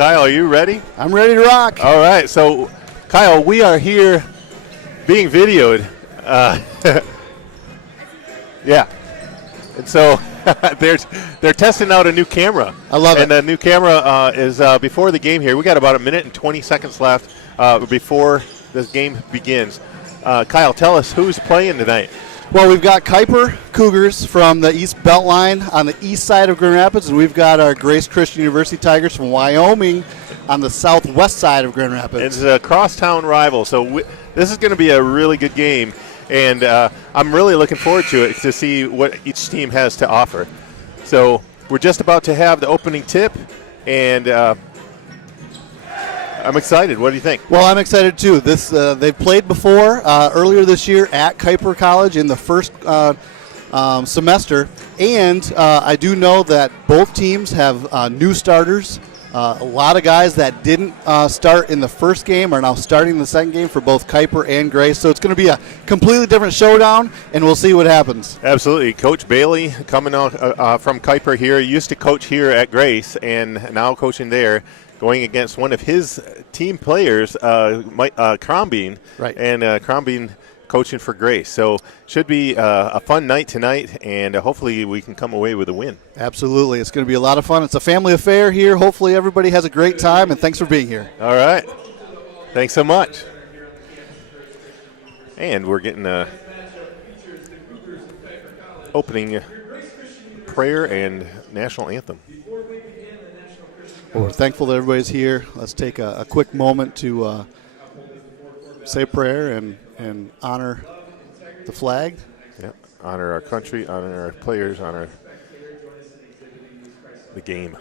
Kyle, are you ready? I'm ready to rock. All right. So, Kyle, we are here being videoed. Yeah. And so they're testing out a new camera. I love it. And the new camera is before the game here. We got about a minute and 20 seconds left before this game begins. Kyle, tell us who's playing tonight. Well, we've got Kuyper Cougars from the East Beltline on the east side of Grand Rapids, and we've got our Grace Christian University Tigers from Wyoming on the southwest side of Grand Rapids. It's a crosstown rival, so this is going to be a really good game, and I'm really looking forward to it to see what each team has to offer. So we're just about to have the opening tip, and I'm excited. What do you think? Well, I'm excited too. They've played before earlier this year at Kuyper College in the first semester, and I do know that both teams have new starters. A lot of guys that didn't start in the first game are now starting the second game for both Kuyper and Grace. So it's going to be a completely different showdown, and we'll see what happens. Absolutely. Coach Bailey coming out from Kuyper here. He used to coach here at Grace and now coaching there, going against one of his team players, Crombeen. Right. And Crombeen coaching for Grace. So should be a fun night tonight, and hopefully we can come away with a win. Absolutely. It's going to be a lot of fun. It's a family affair here. Hopefully everybody has a great time, and thanks for being here. All right. Thanks so much. And we're getting a opening prayer and national anthem. Well, we're thankful that everybody's here. Let's take a quick moment to say a prayer and honor the flag. Yep. Honor our country, honor our players, honor the game.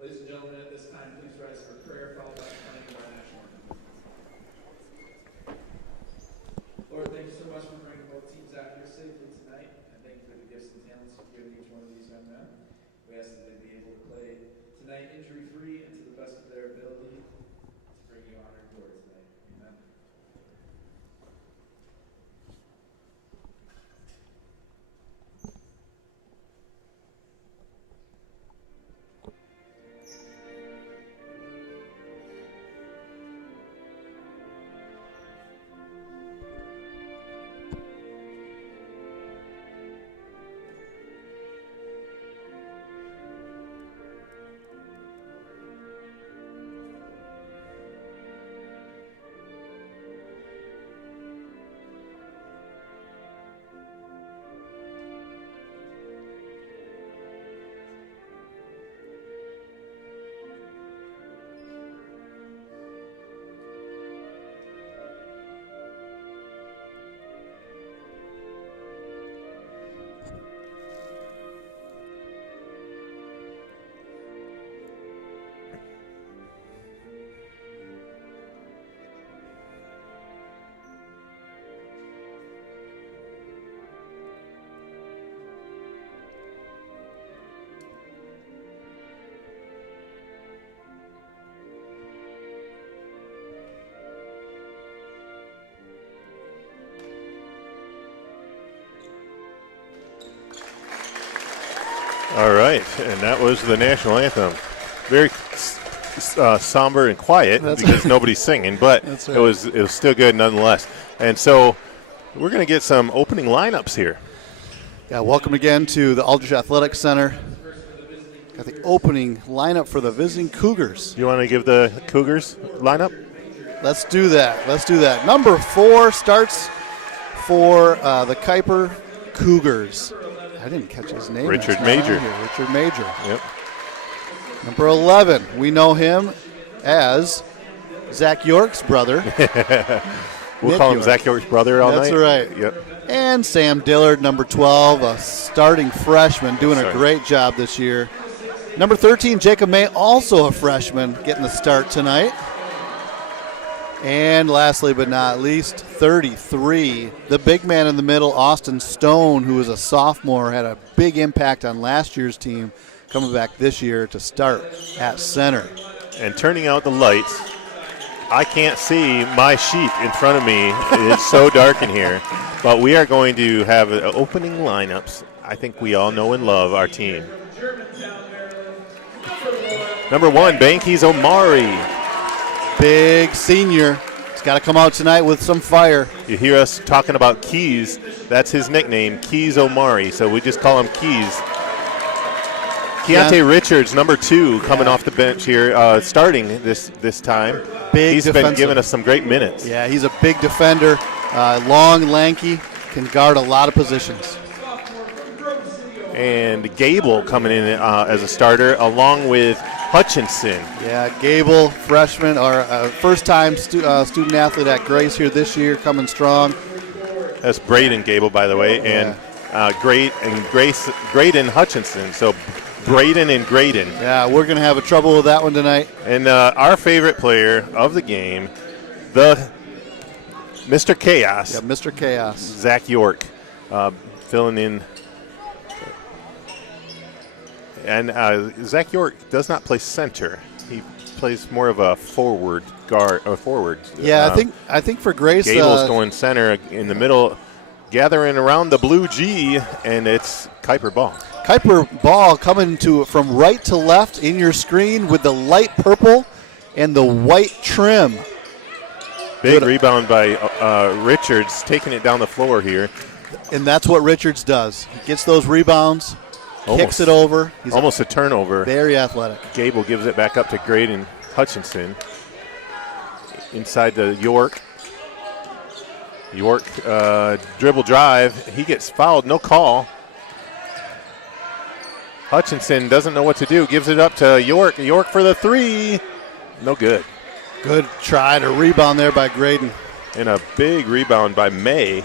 Ladies and gentlemen, at this time, please rise for prayer, followed by playing of our national anthem. Lord, thank you so much for bringing both teams out here safely tonight, and thank you for the gifts and talents you've given each one of these young men. We ask that they be able to play tonight injury-free and to the best of their ability to bring you honor and glory tonight. Amen. All right, and that was the national anthem. Very somber and quiet because nobody's singing, but That's right. it was still good nonetheless. And so we're going to get some opening lineups here. Yeah, welcome again to the Aldrich Athletic Center. Got the opening lineup for the visiting Cougars. You want to give the Cougars lineup? Let's do that. Number 4 starts for the Kuyper Cougars. I didn't catch his name. Richard That's Major. not on here. Richard Major. Yep. Number 11, we know him as Zach York's brother. We'll Nick call him York. Zach York's brother all That's night. right. Yep. And Sam Dillard, number 12, a starting freshman, doing a great job this year. Number 13, Jacob May, also a freshman, getting the start tonight. And lastly but not least, 33, the big man in the middle, Austin Stone, who is a sophomore, had a big impact on last year's team, coming back this year to start at center. And turning out the lights, I can't see my sheet in front of me. It's so dark in here. But we are going to have opening lineups. I think we all know and love our team. Number 1, Bankies Omari. Big senior. He's got to come out tonight with some fire. You hear us talking about Keys. That's his nickname, Keys Omari. So we just call him Keys. Keontae Richards, number 2, coming off the bench here, starting this time. He's been giving us some great minutes. Yeah, he's a big defender, long, lanky, can guard a lot of positions. And Gable coming in as a starter, along with Hutchinson. Yeah, Gable, freshman, or first-time student athlete at Grace here this year, coming strong. That's Braden Gable, by the way, and Graydon Hutchinson. So Braden and Graydon. Yeah, we're going to have a trouble with that one tonight. And our favorite player of the game, the Mr. Chaos. Yeah, Mr. Chaos. Zach York filling in. And Zach York does not play center. He plays more of a forward guard or forward. Yeah, I think for Grace, Gable's going center in the middle, gathering around the blue G, and it's Kuyper ball. Kuyper ball coming from right to left in your screen with the light purple and the white trim. Big rebound by Richards, taking it down the floor here. And that's what Richards does. He gets those rebounds, kicks it over. He's almost a turnover. Very athletic. Gable gives it back up to Graydon Hutchinson. Inside the York. York dribble drive. He gets fouled, no call. Hutchinson doesn't know what to do. Gives it up to York. York for the 3. No good. Good try to rebound there by Graydon. And a big rebound by May.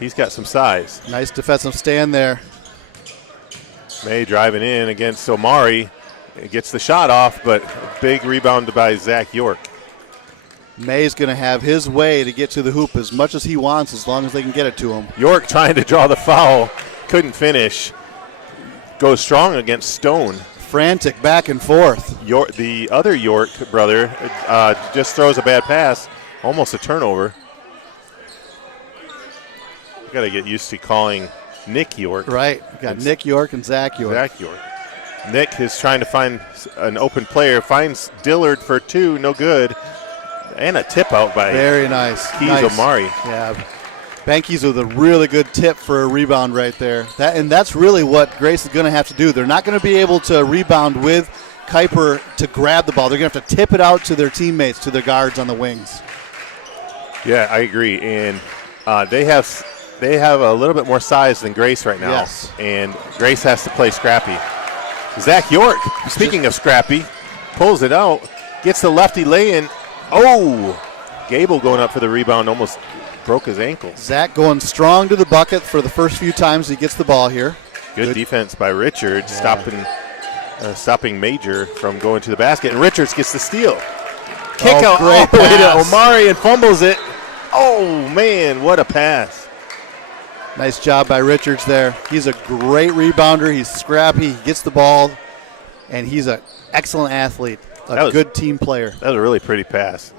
He's got some size. Nice defensive stand there. May driving in against Omari. Gets the shot off, but big rebound by Zach York. May's going to have his way to get to the hoop as much as he wants, as long as they can get it to him. York trying to draw the foul. Couldn't finish. Goes strong against Stone. Frantic back and forth. The other York brother just throws a bad pass. Almost a turnover. We got to get used to calling Nick York. Right. We got Nick York and Zach York. Zach York. Nick is trying to find an open player. Finds Dillard for 2. No good. And a tip out by very nice. Keys Omari. Yeah. Bankies with a really good tip for a rebound right there. That's really what Grace is going to have to do. They're not going to be able to rebound with Kuyper to grab the ball. They're going to have to tip it out to their teammates, to their guards on the wings. Yeah, I agree. And they have a little bit more size than Grace right now. Yes. And Grace has to play scrappy. Zach York, speaking of scrappy, pulls it out, gets the lefty lay-in. Oh! Gable going up for the rebound, almost broke his ankle. Zach going strong to the bucket for the first few times he gets the ball here. Good defense by Richards, stopping Major from going to the basket. And Richards gets the steal. Kick out all the way to Omari and fumbles it. Oh, man, what a pass. Nice job by Richards there. He's a great rebounder. He's scrappy. He gets the ball, and he's an excellent athlete, a good team player. That was a really pretty pass.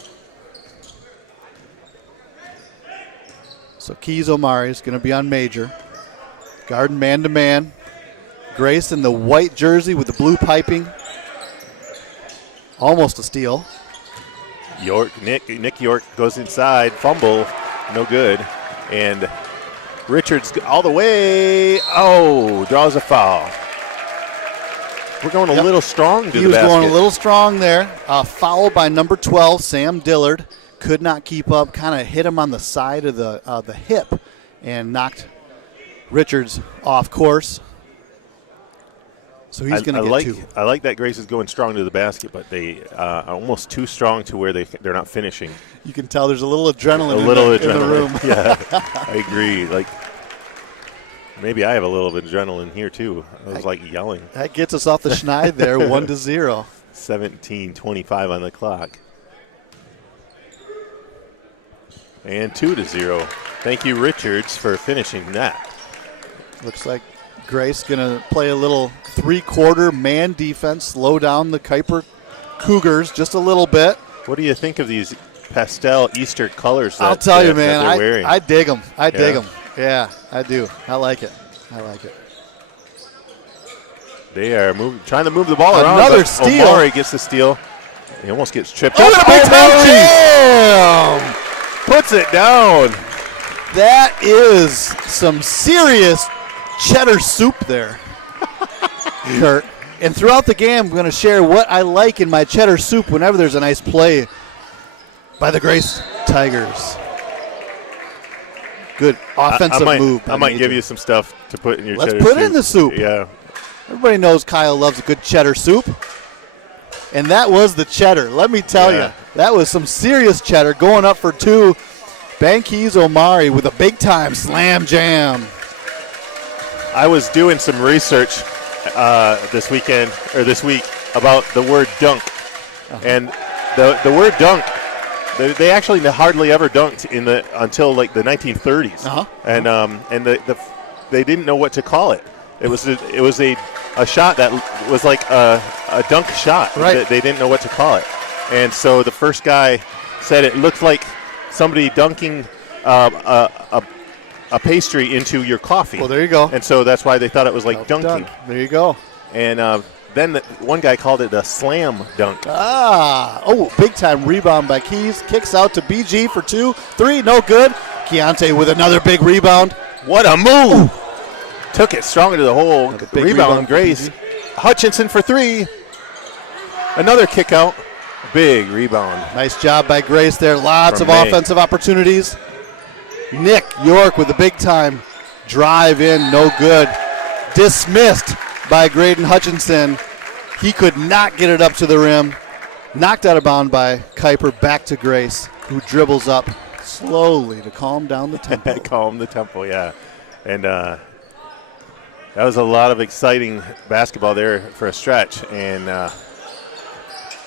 So Keys Omari is going to be on Major. Guarding man-to-man. Grace in the white jersey with the blue piping. Almost a steal. Nick York goes inside, fumble, no good. And Richards all the way. Oh, draws a foul. We're going a little strong to the basket. He was going a little strong there. Foul by number 12, Sam Dillard. Could not keep up, kind of hit him on the side of the hip and knocked Richards off course. So he's going to get 2. I like that Grace is going strong to the basket, but they are almost too strong to where they're not finishing. You can tell there's a little adrenaline, in the room. Yeah, I agree. Like maybe I have a little bit of adrenaline here too. I was like yelling. That gets us off the schneid there, 1-0. 17:25 on the clock. And 2-0. Thank you, Richards, for finishing that. Looks like Grace going to play a little 3-quarter man defense, slow down the Kuyper Cougars just a little bit. What do you think of these pastel Easter colors that, I'll tell you, man, they're wearing? I dig them. I dig them. Yeah, I do. I like it. They are trying to move the ball around. Another steal. Omari gets the steal. He almost gets tripped. Oh, a big time jam! puts it down. That is some serious cheddar soup there, Kurt. And throughout the game, I'm going to share what I like in my cheddar soup whenever there's a nice play by the Grace Tigers. Good offensive move. I might give you some stuff to put in your cheddar soup. Let's put it in the soup. Yeah. Everybody knows Kyle loves a good cheddar soup. And that was the cheddar. Let me tell you, that was some serious cheddar going up for two. Bankees Omari with a big-time slam jam. I was doing some research this week about the word dunk. And the word dunk, they actually hardly ever dunked until like the 1930s. And they didn't know what to call it. It was a shot that was like a dunk shot. Right. They didn't know what to call it. And so the first guy said it looked like somebody dunking a pastry into your coffee. Well, there you go. And so that's why they thought it was like dunking. Dunk. There you go. And then one guy called it a slam dunk. Big time rebound by Keys. Kicks out to BG for 2. 3, no good. Keontae with another big rebound. What a move! Took it strong into the hole. Rebound, Grace. Hutchinson for 3. Another kick out. Big rebound. Nice job by Grace there. Lots of May. offensive opportunities. Nick York with a big time drive in. No good. Dismissed by Graydon Hutchinson. He could not get it up to the rim. Knocked out of bounds by Kuyper. Back to Grace, who dribbles up slowly to calm down the tempo. Calm the tempo, yeah. And that was a lot of exciting basketball there for a stretch. And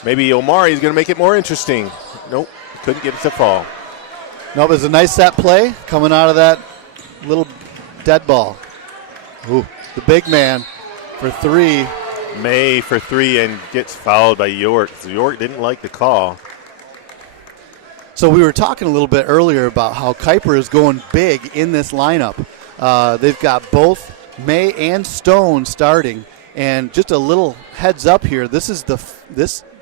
maybe Omari is going to make it more interesting. Nope, couldn't get it to fall. No, it was a nice set play coming out of that little dead ball. Ooh, the big man for 3. May for 3 and gets fouled by York. York didn't like the call. So we were talking a little bit earlier about how Kuyper is going big in this lineup. They've got both May and Stone starting. And just a little heads up here, this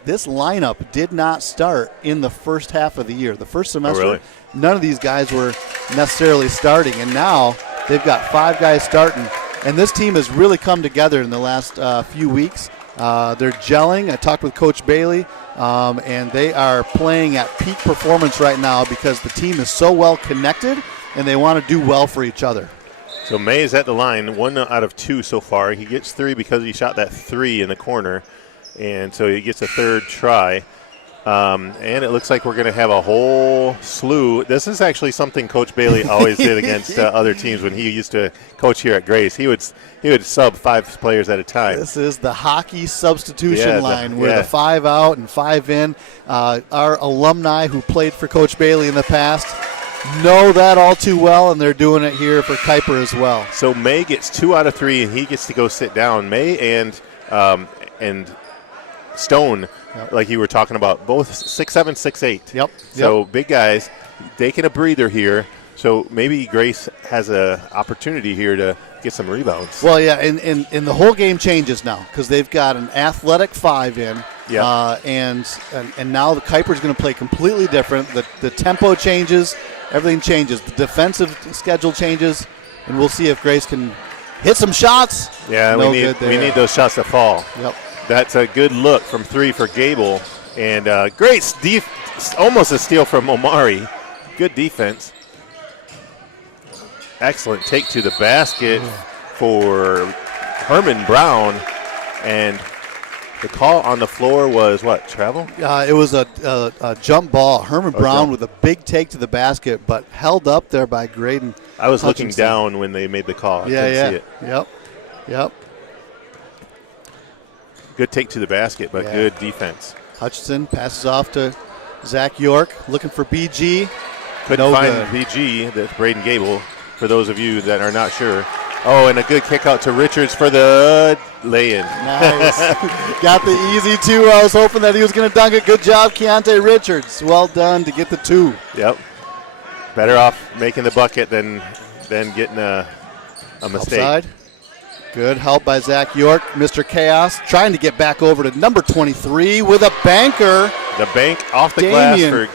lineup did not start in the first half of the year. The first semester, really? None of these guys were necessarily starting. And now they've got 5 guys starting. And this team has really come together in the last few weeks. They're gelling. I talked with Coach Bailey, and they are playing at peak performance right now because the team is so well connected, and they want to do well for each other. So May is at the line, 1 out of 2 so far. He gets 3 because he shot that 3 in the corner, and so he gets a third try. And it looks like we're going to have a whole slew. This is actually something Coach Bailey always did against other teams when he used to coach here at Grace. He would sub 5 players at a time. This is the hockey substitution line where the 5 out and 5 in. Our alumni who played for Coach Bailey in the past know that all too well, and they're doing it here for Kuyper as well. So May gets 2 out of 3, and he gets to go sit down. May and Stone, like you were talking about, both 6'7", 6'8". Yep. So big guys, taking a breather here. So maybe Grace has an opportunity here to get some rebounds. Well, yeah, and the whole game changes now because they've got an athletic 5 in. Yeah. And now the Kuyper's going to play completely different. The tempo changes, everything changes. The defensive schedule changes, and we'll see if Grace can hit some shots. Yeah, we need those shots to fall. Yep. That's a good look from 3 for Gable. And great almost a steal from Omari. Good defense. Excellent take to the basket for Herman Brown. And the call on the floor was what, travel? It was a jump ball. Herman Brown with a big take to the basket, but held up there by Graydon. I was Hutchinson. looking down when they made the call. I couldn't see it. Yep. Good take to the basket, but good defense. Hutchinson passes off to Zach York, looking for BG. Couldn't find BG, that's Braden Gable, for those of you that are not sure. Oh, and a good kick out to Richards for the lay-in. Nice. Got the easy 2. I was hoping that he was going to dunk it. Good job, Keontae Richards. Well done to get the 2. Yep. Better off making the bucket than getting a mistake. Outside. Good help by Zach York. Mr. Chaos trying to get back over to number 23 with a banker. The bank off the Damian glass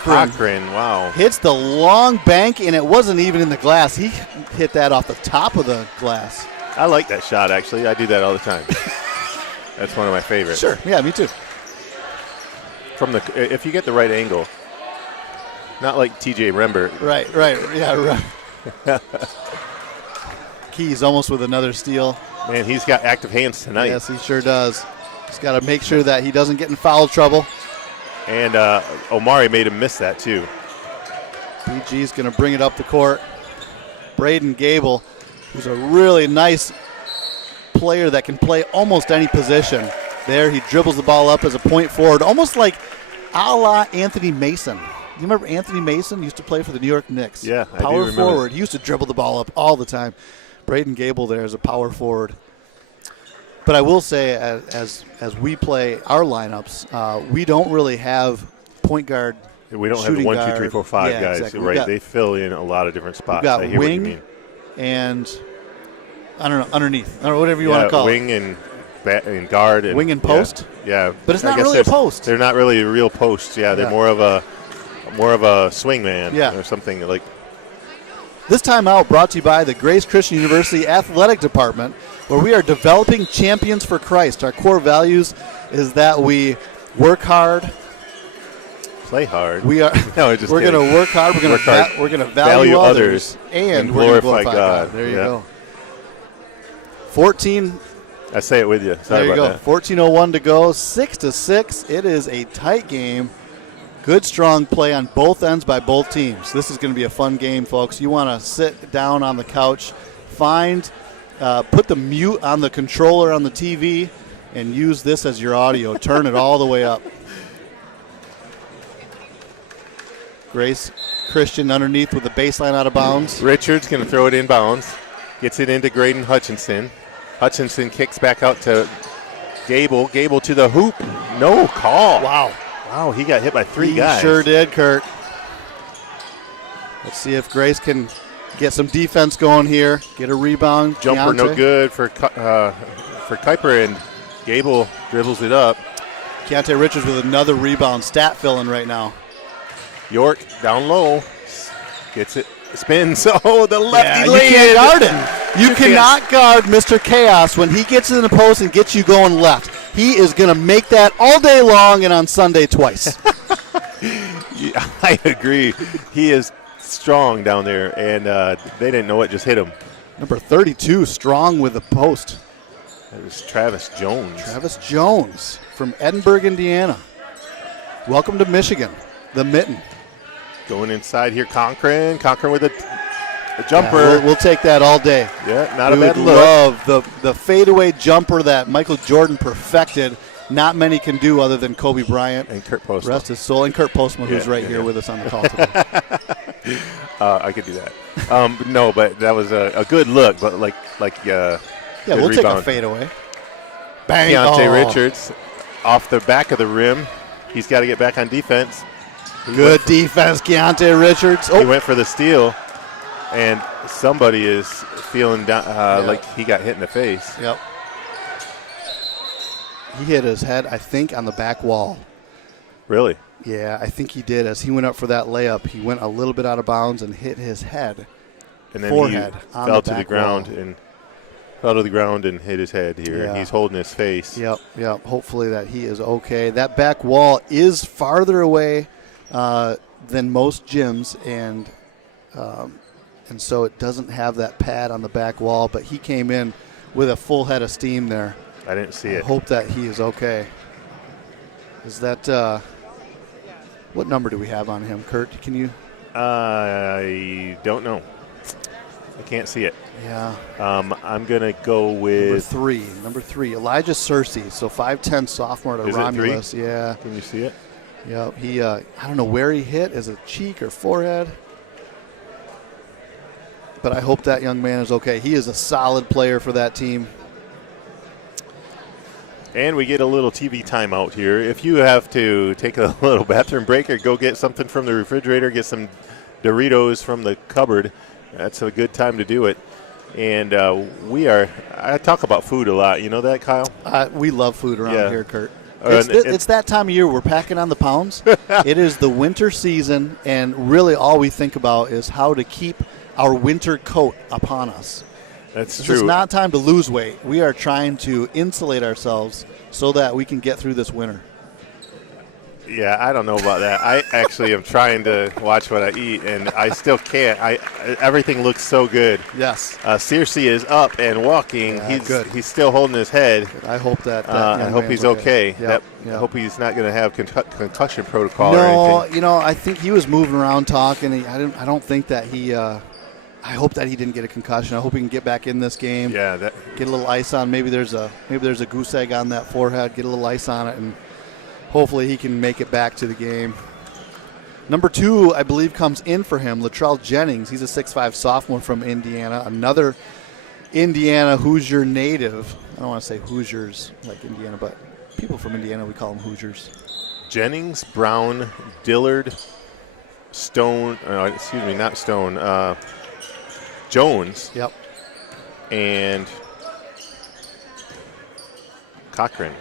for Cochran. Wow. Hits the long bank, and it wasn't even in the glass. He hit that off the top of the glass. I like that shot, actually. I do that all the time. That's one of my favorites. Sure. Yeah, me too. If you get the right angle. Not like TJ Rembert. Right. Yeah, right. Keys almost with another steal. Man, he's got active hands tonight. Yes, he sure does. He's got to make sure that he doesn't get in foul trouble. And Omari made him miss that, too. BG's going to bring it up the court. Braden Gable, who's a really nice player that can play almost any position. There, he dribbles the ball up as a point forward, almost like a la Anthony Mason. You remember Anthony Mason used to play for the New York Knicks? Yeah, I do power remember. forward. He used to dribble the ball up all the time. Braden Gable there is a power forward. But I will say, as we play our lineups, we don't really have point guard. We don't have the 1, 2, 3, 4, 5 guys, exactly. right? They fill in a lot of different spots. We've got I hear wing what you mean. and, I don't know, underneath. I don't know, whatever you want to call wing it. and guard. And, Wing and post? Yeah. But it's I not guess really a post. They're not really real posts. Yeah, they're more of a swing man or something like. This timeout brought to you by the Grace Christian University Athletic Department, where we are developing champions for Christ. Our core values is that we work hard, play hard. We are. No, just we're going to work hard. We're going to value others, and we're going to glorify God. There you go. 14. I say it with you. Sorry there you about go. that. 14:01 to go. 6-6. It is a tight game. Good, strong play on both ends by both teams. This is going to be a fun game, folks. You want to sit down on the couch, put the mute on the controller on the TV, and use this as your audio. Turn it all the way up. Grace Christian underneath with the baseline out of bounds. Richards going to throw it in bounds. Gets it into Graydon Hutchinson. Hutchinson kicks back out to Gable. Gable to the hoop. No call. Wow, he got hit by three guys. He sure did, Kurt. Let's see if Grace can get some defense going here. Get a rebound. Jumper Keontae. no good for Kuyper, and Gable dribbles it up. Keontae Richards with another rebound. Stat filling right now. York down low. Gets it. Spins. Oh, the lefty you can't guard him. You cannot guard Mr. Chaos when he gets in the post and gets you going left. He is going to make that all day long and on Sunday twice. Yeah, I agree. He is strong down there, and they didn't know what just hit him. Number 32, strong with the post. It was Travis Jones. Travis Jones from Edinburgh, Indiana. Welcome to Michigan, the Mitten. Going inside here, Cochran with a jumper. Yeah, we'll take that all day. Yeah, not we a bad would look. love the fadeaway jumper that Michael Jordan perfected. Not many can do other than Kobe Bryant. And Kurt Postma. Rest his soul. And Kurt Postma, who's right here with us on the call today. I could do that. No, but that was a good look. But yeah, we'll rebound. take a fadeaway. Bang! Keontae Richards off the back of the rim. He's got to get back on defense. Good defense, Keontae Richards. He went for the steal, and somebody is feeling down, like he got hit in the face. Yep. He hit his head, I think, on the back wall. Really? Yeah, I think he did. As he went up for that layup, he went a little bit out of bounds and hit his head. And then forehead he on fell the to the ground and hit his head here. Yeah. He's holding his face. Yep. Hopefully that he is okay. That back wall is farther away than most gyms, and so it doesn't have that pad on the back wall. But he came in with a full head of steam there. I didn't see it. I hope that he is okay. Is that what number do we have on him, Kurt? Can you? I don't know. I can't see it. Yeah. I'm gonna go with number three, Elijah Searcy. So 5'10" sophomore to Is it Romulus. three? Yeah. Can you see it? Yeah. He I don't know where he hit. Is it cheek or forehead? But I hope that young man is okay. He is a solid player for that team. And we get a little TV timeout here. If you have to take a little bathroom break or go get something from the refrigerator, get some Doritos from the cupboard, that's a good time to do it. And I talk about food a lot. You know that, Kyle? We love food around here, Kurt. And It's that time of year we're packing on the pounds. It is the winter season, and really all we think about is how to keep our winter coat upon us. That's true. It's not time to lose weight. We are trying to insulate ourselves so that we can get through this winter. Yeah, I don't know about that. I actually am trying to watch what I eat, and I still can't. Everything looks so good. Yes. Circe is up and walking. Yeah, good. He's still holding his head. I hope that. I hope he's okay. Yep. I hope he's not going to have concussion protocol or No, anything. I think he was moving around talking. I don't think that he. I hope that he didn't get a concussion. I hope he can get back in this game. Yeah. Get a little ice on. Maybe there's a goose egg on that forehead. Get a little ice on it, and hopefully he can make it back to the game. Number 2, I believe, comes in for him, Latrell Jennings. He's a 6'5" sophomore from Indiana. Another Indiana Hoosier native. I don't want to say Hoosiers like Indiana, but people from Indiana, we call them Hoosiers. Jennings, Brown, Dillard, Stone. Not Stone. Jones. Yep. And Cochran.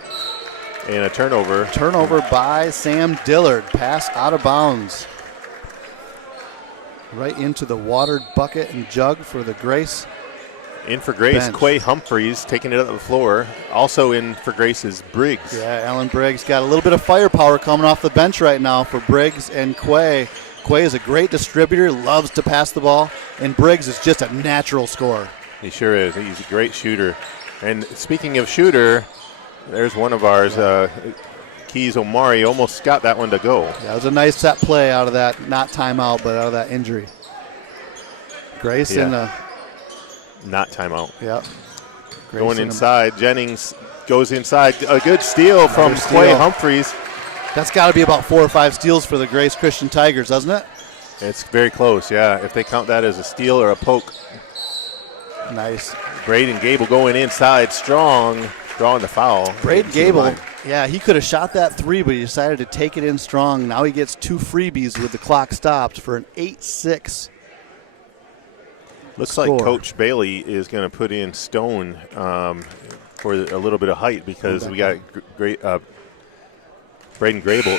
And a turnover. Turnover by Sam Dillard. Pass out of bounds. Right into the watered bucket and jug for the Grace. In for Grace, bench. Quay Humphreys taking it up the floor. Also in for Grace is Briggs. Yeah, Alan Briggs got a little bit of firepower coming off the bench right now for Briggs and Quay. Quay is a great distributor, loves to pass the ball, and Briggs is just a natural scorer. He sure is. He's a great shooter. And speaking of shooter, there's one of ours, Keys Omari, almost got that one to go. Yeah, it was a nice set play out of that, not timeout, but out of that injury. Grace in the... Not timeout. Yep. Grace Going inside. Jennings goes inside. A good steal from Quay Humphreys. That's got to be about 4 or 5 steals for the Grace Christian Tigers, doesn't it? It's very close, yeah. If they count that as a steal or a poke. Nice. Braden Gable going inside strong, drawing the foul. Braden Gable, yeah, he could have shot that 3, but he decided to take it in strong. Now he gets 2 freebies with the clock stopped for an 8-6. Looks score. like Coach Bailey is going to put in Stone for a little bit of height because we got great Braden Gable.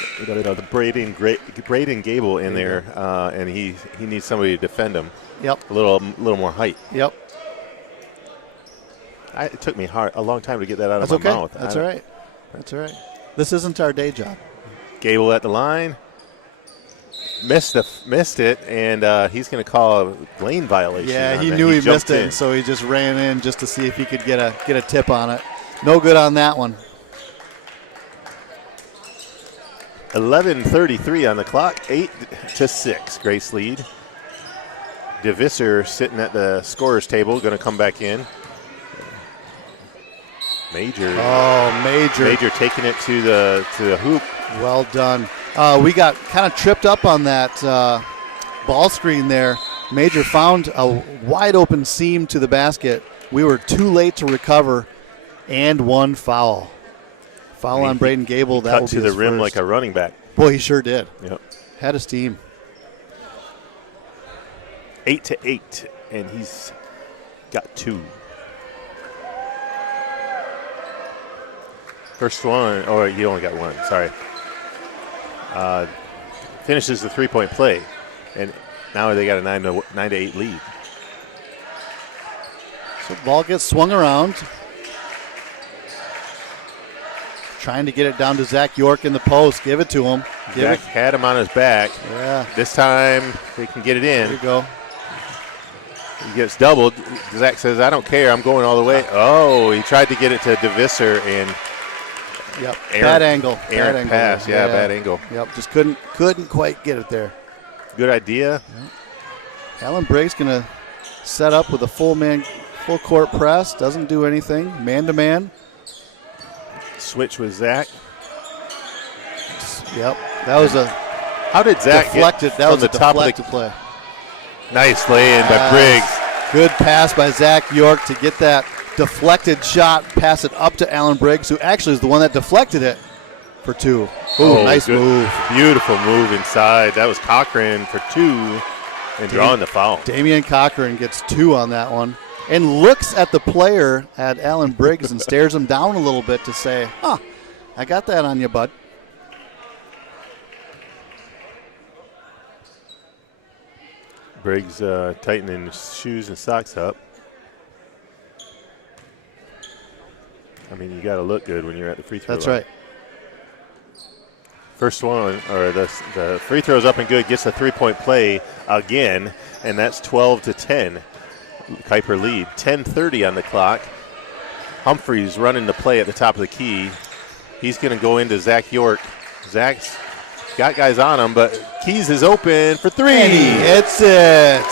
Braden Gable in there, and he needs somebody to defend him. Yep. A little more height. Yep. It took me a long time to get that out That's of my okay. mouth. That's all right. That's all right. This isn't our day job. Gable at the line. Missed it, and he's going to call a lane violation. Yeah, he knew he missed it, so he just ran in just to see if he could get a tip on it. No good on that one. 11:33 on the clock, 8-6, Grace lead. DeVisser sitting at the scorer's table, going to come back in. Major. Oh, Major taking it to the hoop. Well done. We got kind of tripped up on that ball screen there. Major found a wide open seam to the basket. We were too late to recover, and one foul. Foul on Braden Gable. That cut will be to the his rim first. like a running back. Boy, he sure did. Yep. Had his team. 8-8, and he's got 2. First one, oh, he only got 1, sorry. Finishes the 3-point play, and now they got a 9-8 lead. So the ball gets swung around. Trying to get it down to Zach York in the post. Give it to him. Zach had him on his back. Yeah. This time they can get it in. There you go. He gets doubled. Zach says, I don't care. I'm going all the way. Oh, he tried to get it to DeVisser, and Yep. Bad angle. Errant Bad angle. pass. Yeah, bad angle. Yep. Just couldn't quite get it there. Good idea. Yep. Alan Briggs going to set up with a full court press. Doesn't do anything. Man to man. Switch with Zach. Yep. That was a How did Zach deflected. get That from was the a top of deflected play. Nice lay-in by Briggs. Good pass by Zach York to get that deflected shot, pass it up to Alan Briggs, who actually is the one that deflected it for 2. Ooh, nice good. move. Beautiful move inside. That was Cochran for 2 and drawing the foul. Damian Cochran gets 2 on that one. and looks at the player, at Alan Briggs, and stares him down a little bit to say, I got that on you, bud. Briggs tightening his shoes and socks up. I mean, you got to look good when you're at the free throw line. That's right. First one, or the free throw's up and good, gets a three-point play again, and that's 12-10. Kuyper lead. 10:30 on the clock. Humphreys running the play at the top of the key. He's going to go into Zach York. Zach's got guys on him, but Keys is open for three. And he hits it.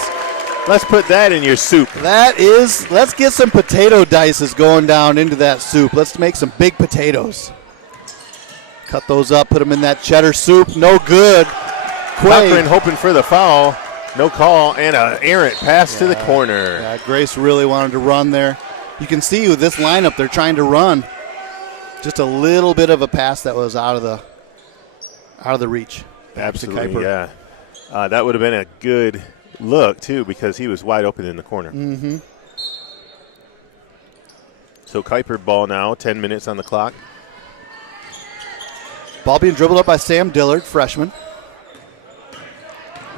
Let's put that in your soup. Let's get some potato dices going down into that soup. Let's make some big potatoes. Cut those up, put them in that cheddar soup. No good. Cochran hoping for the foul. No call, and an errant pass to the corner. Yeah, Grace really wanted to run there. You can see with this lineup, they're trying to run. Just a little bit of a pass that was out of the reach. Absolutely, yeah. That would have been a good look, too, because he was wide open in the corner. Mm-hmm. So Kuyper ball now, 10 minutes on the clock. Ball being dribbled up by Sam Dillard, freshman.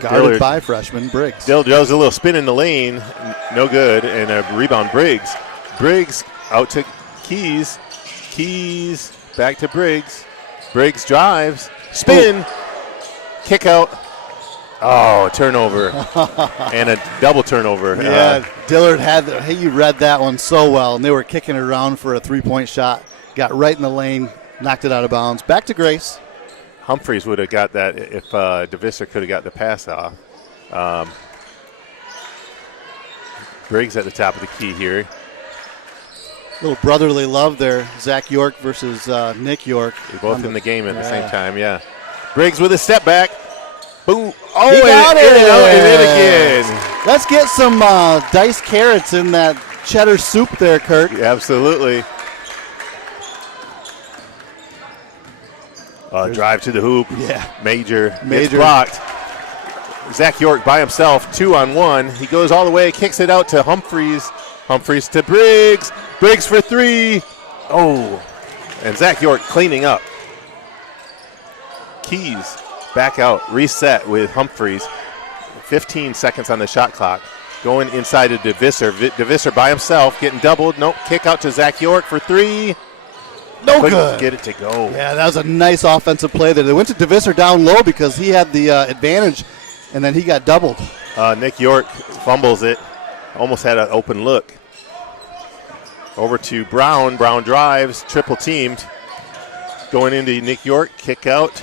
Guarded Dillard by freshman Briggs. Dillard does a little spin in the lane, no good, and a rebound Briggs. Briggs out to Keys. Keys back to Briggs. Briggs drives, spin, kick out. Oh, turnover. And a double turnover. Yeah, Dillard you read that one so well, and they were kicking it around for a three-point shot. Got right in the lane, knocked it out of bounds. Back to Grace. Humphreys would have got that if DeVisser could have got the pass off. Briggs at the top of the key here. Little brotherly love there. Zach York versus Nick York. They're both in the game at the same time, yeah. Briggs with a step back. Boom. Oh, he got it. In again. Let's get some diced carrots in that cheddar soup there, Kirk. Yeah, absolutely. Drive to the hoop. Yeah. Major. Gets blocked. Zach York by himself, 2-on-1. He goes all the way, kicks it out to Humphreys. Humphreys to Briggs. Briggs for three. Oh. And Zach York cleaning up. Keys back out, reset with Humphreys. 15 seconds on the shot clock. Going inside to DeVisser. DeVisser by himself, getting doubled. Nope. Kick out to Zach York for three. No good. Get it to go. Yeah, that was a nice offensive play there. They went to DeVisser down low because he had the advantage, and then he got doubled. Nick York fumbles it. Almost had an open look. Over to Brown. Brown drives, triple teamed. Going into Nick York, kick out.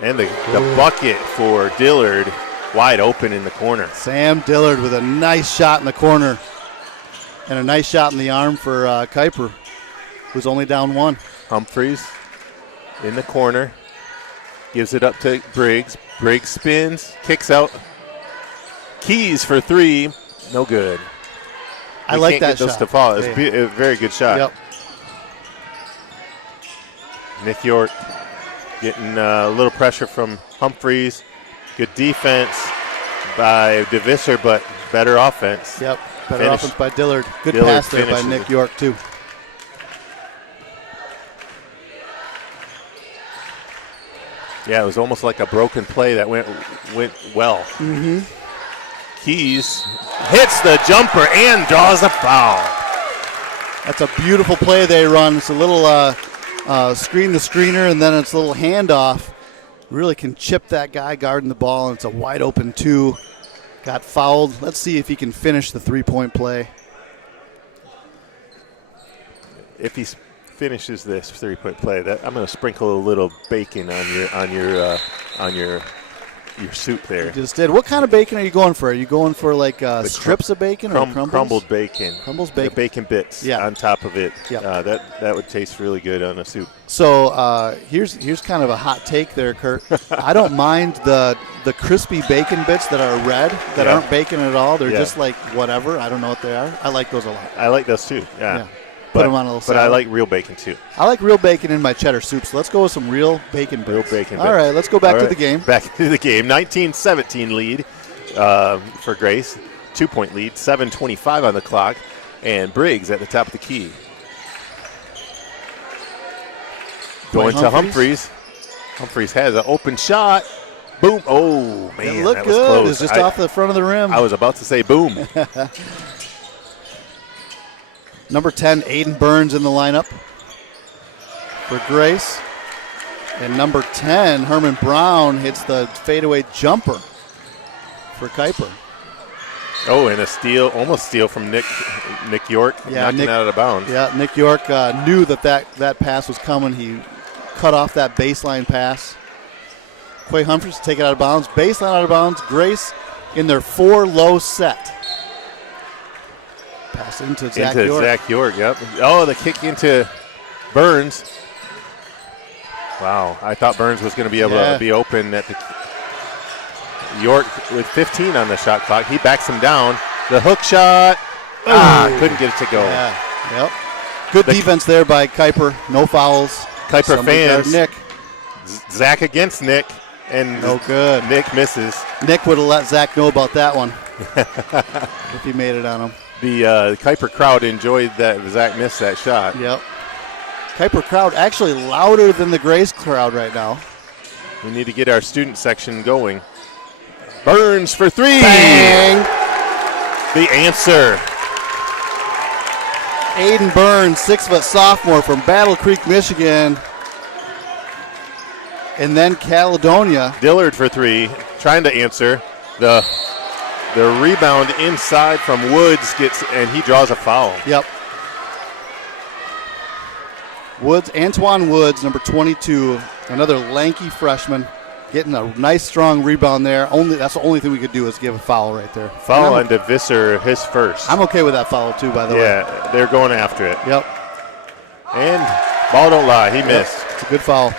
And the bucket for Dillard, wide open in the corner. Sam Dillard with a nice shot in the corner. And a nice shot in the arm for Kuyper, who's only down one. Humphreys in the corner. Gives it up to Briggs. Briggs spins, kicks out. Keys for three. No good. I like that shot. To fall. It's a very good shot. Yep. Nick York getting a little pressure from Humphreys. Good defense by DeVisser, but better offense. Yep. Better offense by Dillard. Good pass there by Nick York, too. Yeah, it was almost like a broken play that went well. Mm-hmm. Keys hits the jumper and draws a foul. That's a beautiful play they run. It's a little screen to screener, and then it's a little handoff. Really can chip that guy guarding the ball, and it's a wide open two. Got fouled. Let's see if he can finish the three-point play. If he finishes this three-point play, I'm going to sprinkle a little bacon on your soup there. You just did. What kind of bacon are you going for? Are you going for like strips of bacon or crumbles? Crumbled bacon. Crumbles bacon. The bacon bits on top of it. Yeah. That would taste really good on a soup. So here's kind of a hot take there, Kurt. I don't mind the crispy bacon bits that are red, that aren't bacon at all. They're just like whatever. I don't know what they are. I like those a lot. I like those too. Yeah. Put them on a little salad. But I like real bacon too. I like real bacon in my cheddar soup, so let's go with some real bacon bits. Real bacon bits. All right, let's go back to the game. Back to the game. 19-17 lead for Grace. 2-point lead, 7:25 on the clock, and Briggs at the top of the key. Going to Humphreys. Humphreys has an open shot. Boom. Oh, man, it looked that was good. close. It was just off the front of the rim. I was about to say boom. Number 10, Aiden Burns in the lineup for Grace. And number 10, Herman Brown, hits the fadeaway jumper for Kuyper. Oh, and a steal, almost steal from Nick York, knocking it out of bounds. Yeah, Nick York knew that pass was coming. He cut off that baseline pass. Quay Humphreys take it out of bounds. Baseline out of bounds. Grace in their 4-low set. Pass into Zach York. Zach York, yep. Oh, the kick into Burns. Wow, I thought Burns was going to be able to be open at the York with 15 on the shot clock. He backs him down. The hook shot. Couldn't get it to go. Yeah, yep. Good defense there by Kuyper. No fouls. Kuyper fans. Nick. Zach against Nick. And no good. Nick misses. Nick would have let Zach know about that one if he made it on him. The Kuyper crowd enjoyed that Zach missed that shot. Yep. Kuyper crowd actually louder than the Grace crowd right now. We need to get our student section going. Burns for three. Bang! The answer. Aiden Burns, 6-foot sophomore from Battle Creek, Michigan. And then Caledonia. Dillard for three, trying to answer. The rebound inside from Woods and he draws a foul. Yep. Woods, Antoine Woods, number 22, another lanky freshman, getting a nice strong rebound there. That's the only thing we could do is give a foul right there. Foul on DeVisser, his first. I'm okay with that foul too, by the way. Yeah, they're going after it. Yep. And ball don't lie, he missed. It's a good foul.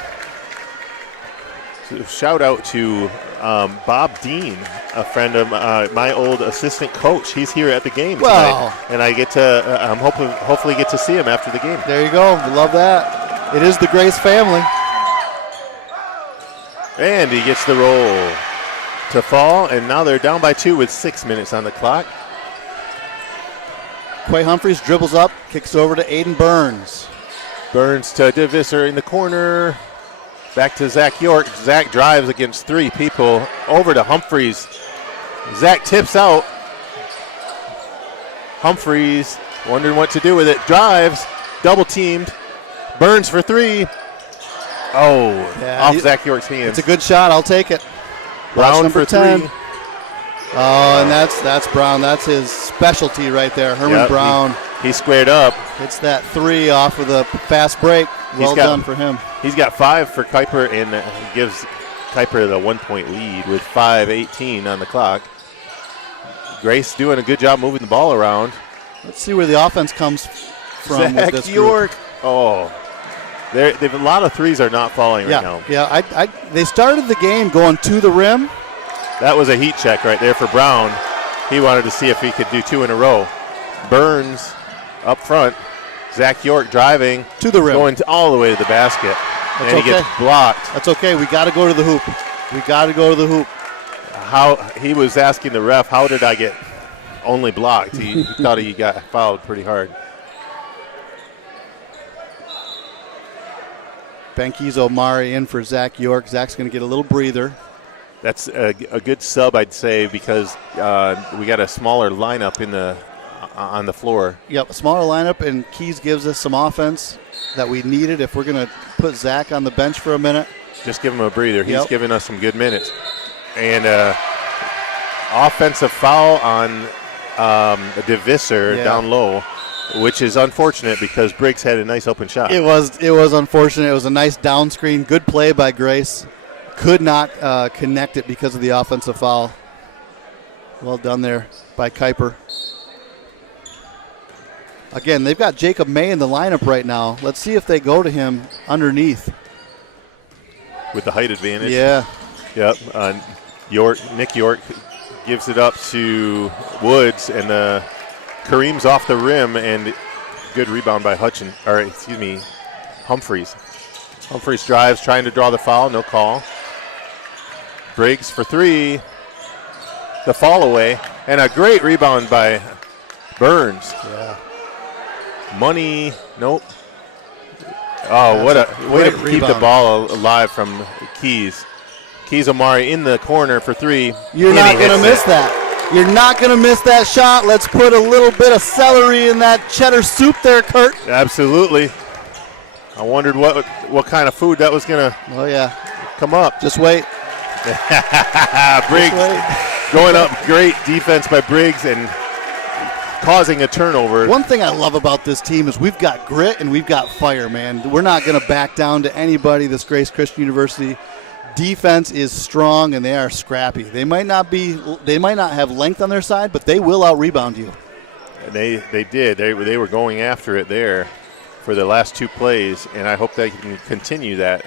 So shout out to Bob Dean, a friend of my old assistant coach. He's here at the game tonight, and I get to hopefully get to see him after the game. There you go. We love that. It is the Grace family. And he gets the roll to fall, and now they're down by 2 with 6 minutes on the clock. Quay Humphreys dribbles up, kicks over to Aiden Burns. Burns to DeVisser in the corner. Back to Zach York. Zach drives against 3 people. Over to Humphreys. Zach tips out. Humphreys wondering what to do with it. Drives. Double teamed. Burns for 3. Off Zach York's hands. It's a good shot. I'll take it. Brown for 10. 3. Oh, and that's Brown. That's his specialty right there. Herman Brown. He squared up. Hits that 3 off of the fast break. Well done for him. He's got 5 for Kuyper and gives Kuyper the 1-point lead with 5:18 on the clock. Grace doing a good job moving the ball around. Let's see where the offense comes from Zach with this York. group. Oh, they've a lot of threes are not falling right now. Yeah, they started the game going to the rim. That was a heat check right there for Brown. He wanted to see if he could do 2 in a row. Burns up front. Zach York driving to the rim, going all the way to the basket. He gets blocked. That's okay. We got to go to the hoop. We got to go to the hoop. How he was asking the ref, how did I get only blocked? He thought he got fouled pretty hard. Bankies Omari in for Zach York. Zach's going to get a little breather. That's a good sub, I'd say, because we got a smaller lineup on the floor. Yep, a smaller lineup, and Keys gives us some offense that we needed if we're going to put Zach on the bench for a minute. Just give him a breather. He's giving us some good minutes. And offensive foul on DeVisser down low, which is unfortunate because Briggs had a nice open shot. It was unfortunate. It was a nice down screen. Good play by Grace. Could not connect it because of the offensive foul. Well done there by Kuyper. Again, they've got Jacob May in the lineup right now. Let's see if they go to him underneath. With the height advantage. Yeah. Yep. Nick York gives it up to Woods, and Kareem's off the rim, and good rebound by Humphreys. Humphreys drives, trying to draw the foul, no call. Briggs for 3. The fall away. And a great rebound by Burns. Yeah. Money, nope. Oh, what a way to keep the ball alive from Keys. Keys Omari in the corner for three. You're not going to miss that. You're not going to miss that shot. Let's put a little bit of celery in that cheddar soup there, Kurt. Absolutely. I wondered what kind of food that was going to come up. Just wait. Briggs going up. Great defense by Briggs and causing a turnover. One thing I love about this team is we've got grit and we've got fire, man. We're not going to back down to anybody, this Grace Christian University. Defense is strong and they are scrappy. They might not have length on their side, but they will out-rebound you. They did. They were going after it there for the last two plays, and I hope they can continue that.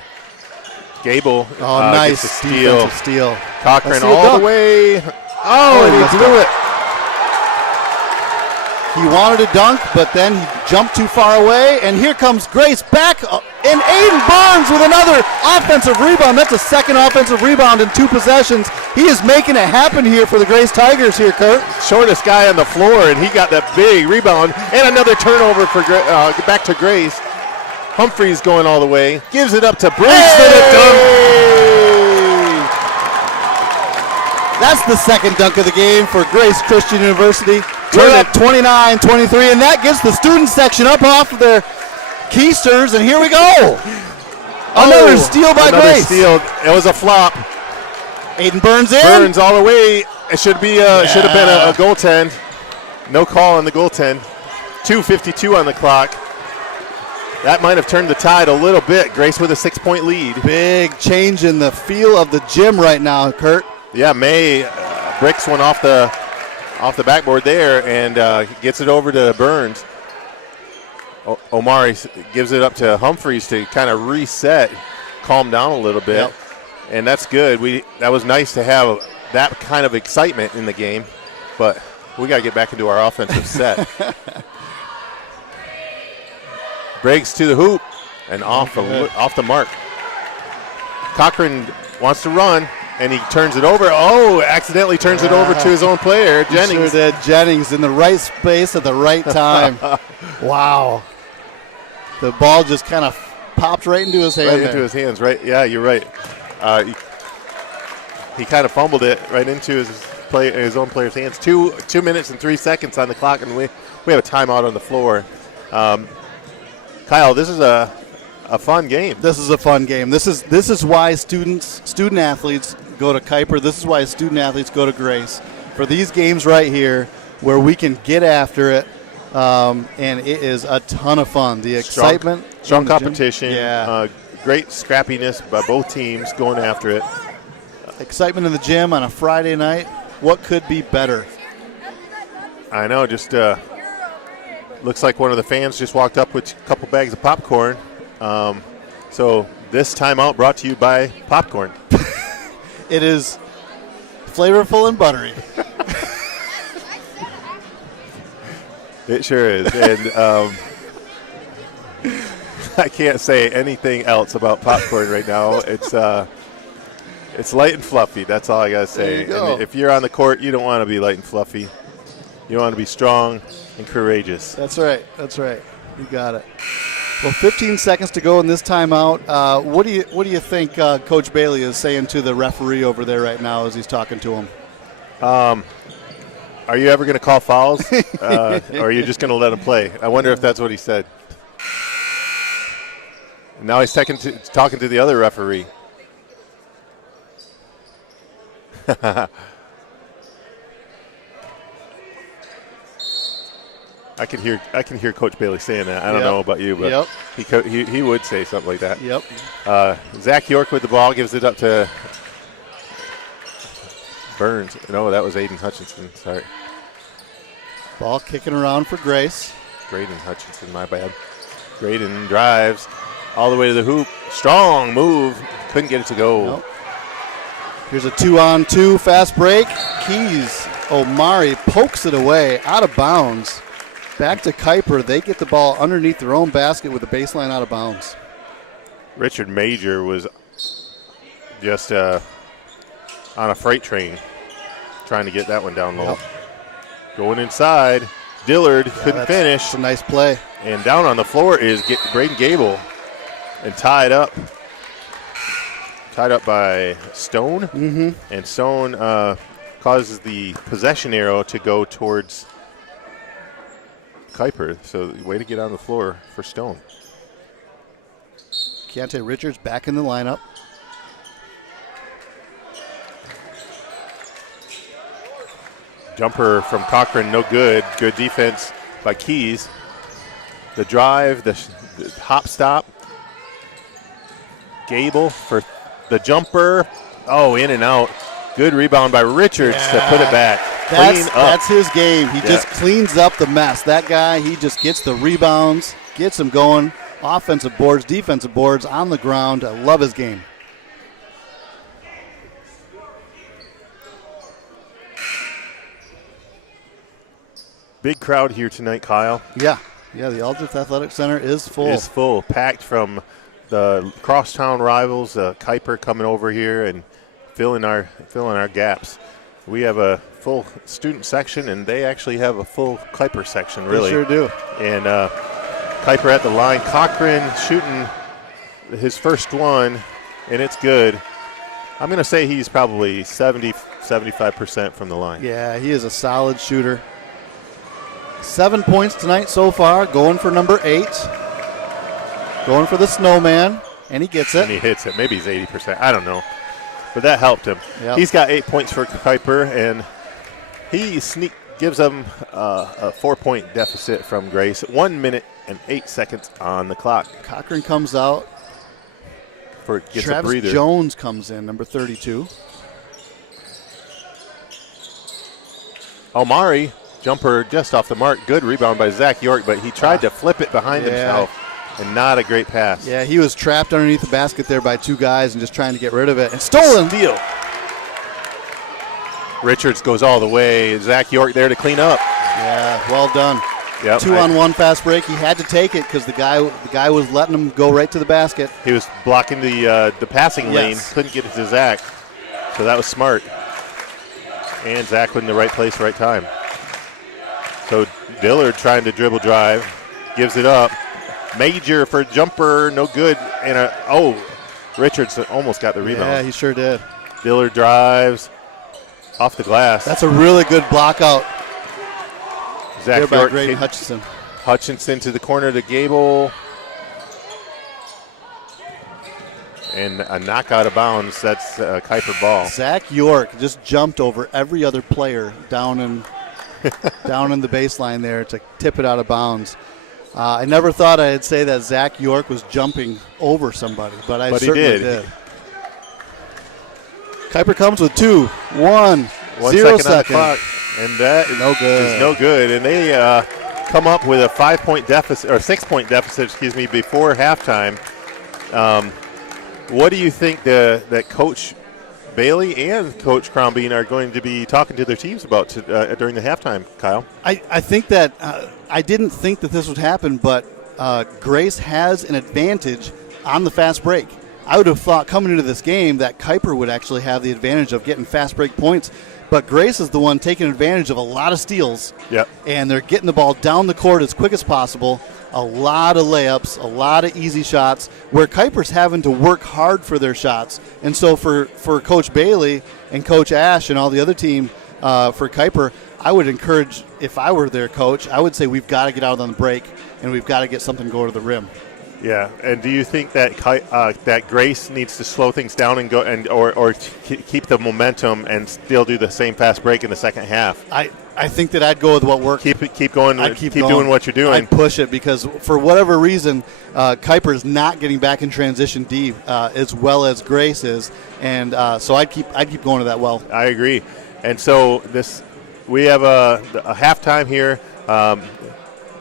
Gable nice gets the steal. Steal. Cochran all the way. And he blew it. He wanted to dunk, but then he jumped too far away, and here comes Grace back, and Aiden Burns with another offensive rebound. That's a second offensive rebound in 2 possessions. He is making it happen here for the Grace Tigers here, Kurt. Shortest guy on the floor, and he got that big rebound, and another turnover for back to Grace. Humphreys going all the way, gives it up to Briggs for the dunk. That's the second dunk of the game for Grace Christian University. We're up 29-23, and that gets the student section up off of their keisters, and here we go. Another steal by Grace. Steal. It was a flop. Aiden Burns in. Burns all the way. It should have been a goaltend. No call on the goaltend. 2:52 on the clock. That might have turned the tide a little bit. Grace with a 6-point lead. Big change in the feel of the gym right now, Kurt. Yeah, May bricks one off the backboard there and gets it over to Burns. Omari gives it up to Humphreys to kind of reset, calm down a little bit. Yep. And that's good. That was nice to have that kind of excitement in the game, but we got to get back into our offensive set. Briggs to the hoop and off the mark. Cochran wants to run, and he turns it over. Oh, accidentally turns it over to his own player, Jennings. He sure did. Jennings in the right space at the right time. Wow. The ball just kind of popped right into his hand. Right into his hands, right? Yeah, you're right. He kind of fumbled it right into his own player's hands. 2 minutes and 3 seconds on the clock, and we have a timeout on the floor. Kyle, this is a fun game. This is a fun game. This is why student athletes go to Kuyper. This is why student athletes go to Grace. For these games right here where we can get after it, and it is a ton of fun. The excitement. Strong competition. Yeah. Great scrappiness by both teams going after it. Excitement in the gym on a Friday night. What could be better? I know. Just looks like one of the fans just walked up with a couple bags of popcorn. So this timeout brought to you by popcorn. It is flavorful and buttery. It sure is. And I can't say anything else about popcorn right now. It's light and fluffy. That's all I got to say. There you go. And if you're on the court, you don't want to be light and fluffy. You want to be strong and courageous. That's right. You got it. Well, 15 seconds to go in this timeout. What do you think Coach Bailey is saying to the referee over there right now as he's talking to him? Are you ever going to call fouls, or are you just going to let him play? I wonder if that's what he said. Now he's talking to the other referee. I can hear Coach Bailey saying that. I don't know about you, but he would say something like that. Yep. Zach York with the ball gives it up to Burns. No, that was Aiden Hutchinson. Sorry. Ball kicking around for Grace. Graydon Hutchinson, my bad. Graydon drives all the way to the hoop. Strong move. Couldn't get it to go. Nope. Here's a 2-on-2 fast break. Keys. Omari pokes it away out of bounds. Back to Kuyper. They get the ball underneath their own basket with the baseline out of bounds. Richard Major was just on a freight train trying to get that one down low. Yep. Going inside. Dillard couldn't finish. It's a nice play. And down on the floor is Braden Gable and tied up. Tied up by Stone. Mm-hmm. And Stone causes the possession arrow to go towards Kuyper. So way to get on the floor for Stone. Keontae Richards back in the lineup. Jumper from Cochran, no good. Good defense by Keys. The drive, the hop stop. Gable for the jumper. Oh, in and out. Good rebound by Richards to put it back. That's his game. He just cleans up the mess. That guy, he just gets the rebounds, gets them going. Offensive boards, defensive boards, on the ground. I love his game. Big crowd here tonight, Kyle. Yeah, the Aldrich Athletic Center is full. Is full, packed from the crosstown rivals. Kuyper coming over here and filling our gaps. We have a full student section, and they actually have a full Kuyper section, really. They sure do. And Kuyper at the line. Cochran shooting his first one, and it's good. I'm going to say he's probably 75% from the line. Yeah, he is a solid shooter. 7 points tonight so far, going for number 8. Going for the snowman, and he gets it. And he hits it. Maybe he's 80%. I don't know. But that helped him. Yep. He's got 8 points for Kuyper, and he gives them a 4-point deficit from Grace. 1 minute and 8 seconds on the clock. Cochran comes out. Gets Travis a breather. Jones comes in, number 32. Omari, jumper just off the mark. Good rebound by Zach York, but he tried to flip it behind himself, and not a great pass. Yeah, he was trapped underneath the basket there by 2 guys and just trying to get rid of it. And stolen. Steal. Richards goes all the way. Zach York there to clean up. Yeah, well done. Yep. 2-on-1 fast break. He had to take it because the guy was letting him go right to the basket. He was blocking the passing lane. Yes. Couldn't get it to Zach. So that was smart. And Zach in the right place, right time. So Dillard trying to dribble drive. Gives it up. Major for jumper. No good. And Richards almost got the rebound. Yeah, he sure did. Dillard drives. Off the glass. That's a really good block out. Zach there by York Graydon Hutchinson. Hutchinson to the corner to Gable. And a knock out of bounds. That's a Kuyper ball. Zach York just jumped over every other player down in the baseline there to tip it out of bounds. I never thought I'd say that Zach York was jumping over somebody, but I certainly did. Kuyper comes with 2, 1, 0 second on the clock, and that is no good. And they come up with a 5-point deficit, or 6-point deficit, before halftime. What do you think that Coach Bailey and Coach Crombie are going to be talking to their teams about during the halftime, Kyle? I think that I didn't think that this would happen, but Grace has an advantage on the fast break. I would have thought coming into this game that Kuyper would actually have the advantage of getting fast break points, but Grace is the one taking advantage of a lot of steals. Yep. And they're getting the ball down the court as quick as possible. A lot of layups, a lot of easy shots, where Kuyper's having to work hard for their shots. And so for Coach Bailey and Coach Ash and all the other team for Kuyper, I would encourage, if I were their coach, I would say we've got to get out on the break and we've got to get something going to the rim. Yeah, and do you think that that Grace needs to slow things down and go or keep the momentum and still do the same fast break in the second half? I think that I'd go with what worked. Keep going. I'd keep doing what you're doing. I'd push it because for whatever reason, Kuyper is not getting back in transition D as well as Grace is, and so I'd keep going to that well. I agree, and so we have a halftime here.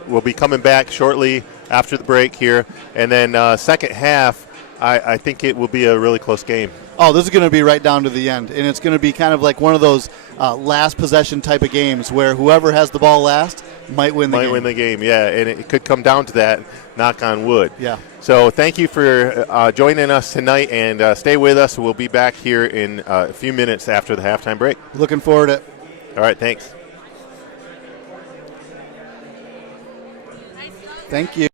We'll be coming back shortly after the break here, and then second half, I think it will be a really close game. Oh, this is going to be right down to the end, and it's going to be kind of like one of those last possession type of games where whoever has the ball last might win the game. Might win the game, yeah, and it could come down to that, knock on wood. Yeah. So thank you for joining us tonight, and stay with us. We'll be back here in a few minutes after the halftime break. Looking forward to it. All right, thanks. Thank you.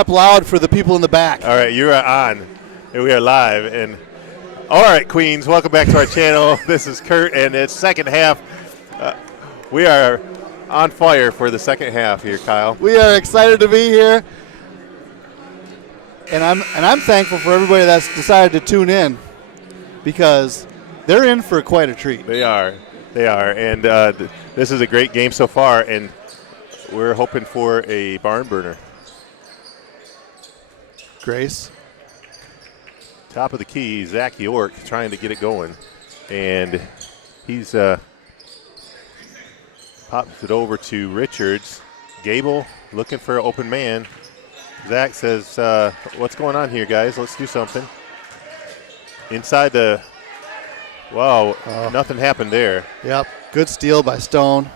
up loud for the people in the back. All right, you're on. We are live. And all right, Queens, welcome back to our channel. This is Kurt, and it's second half. We are on fire for the second half here, Kyle. We are excited to be here, and I'm thankful for everybody that's decided to tune in because they're in for quite a treat. They are, and this is a great game so far, and we're hoping for a barn burner. Grace. Top of the key, Zach York trying to get it going, and he's pops it over to Richards. Gable looking for an open man. Zach says, what's going on here, guys? Let's do something. Inside the, wow, nothing happened there. Yep, good steal by Stone.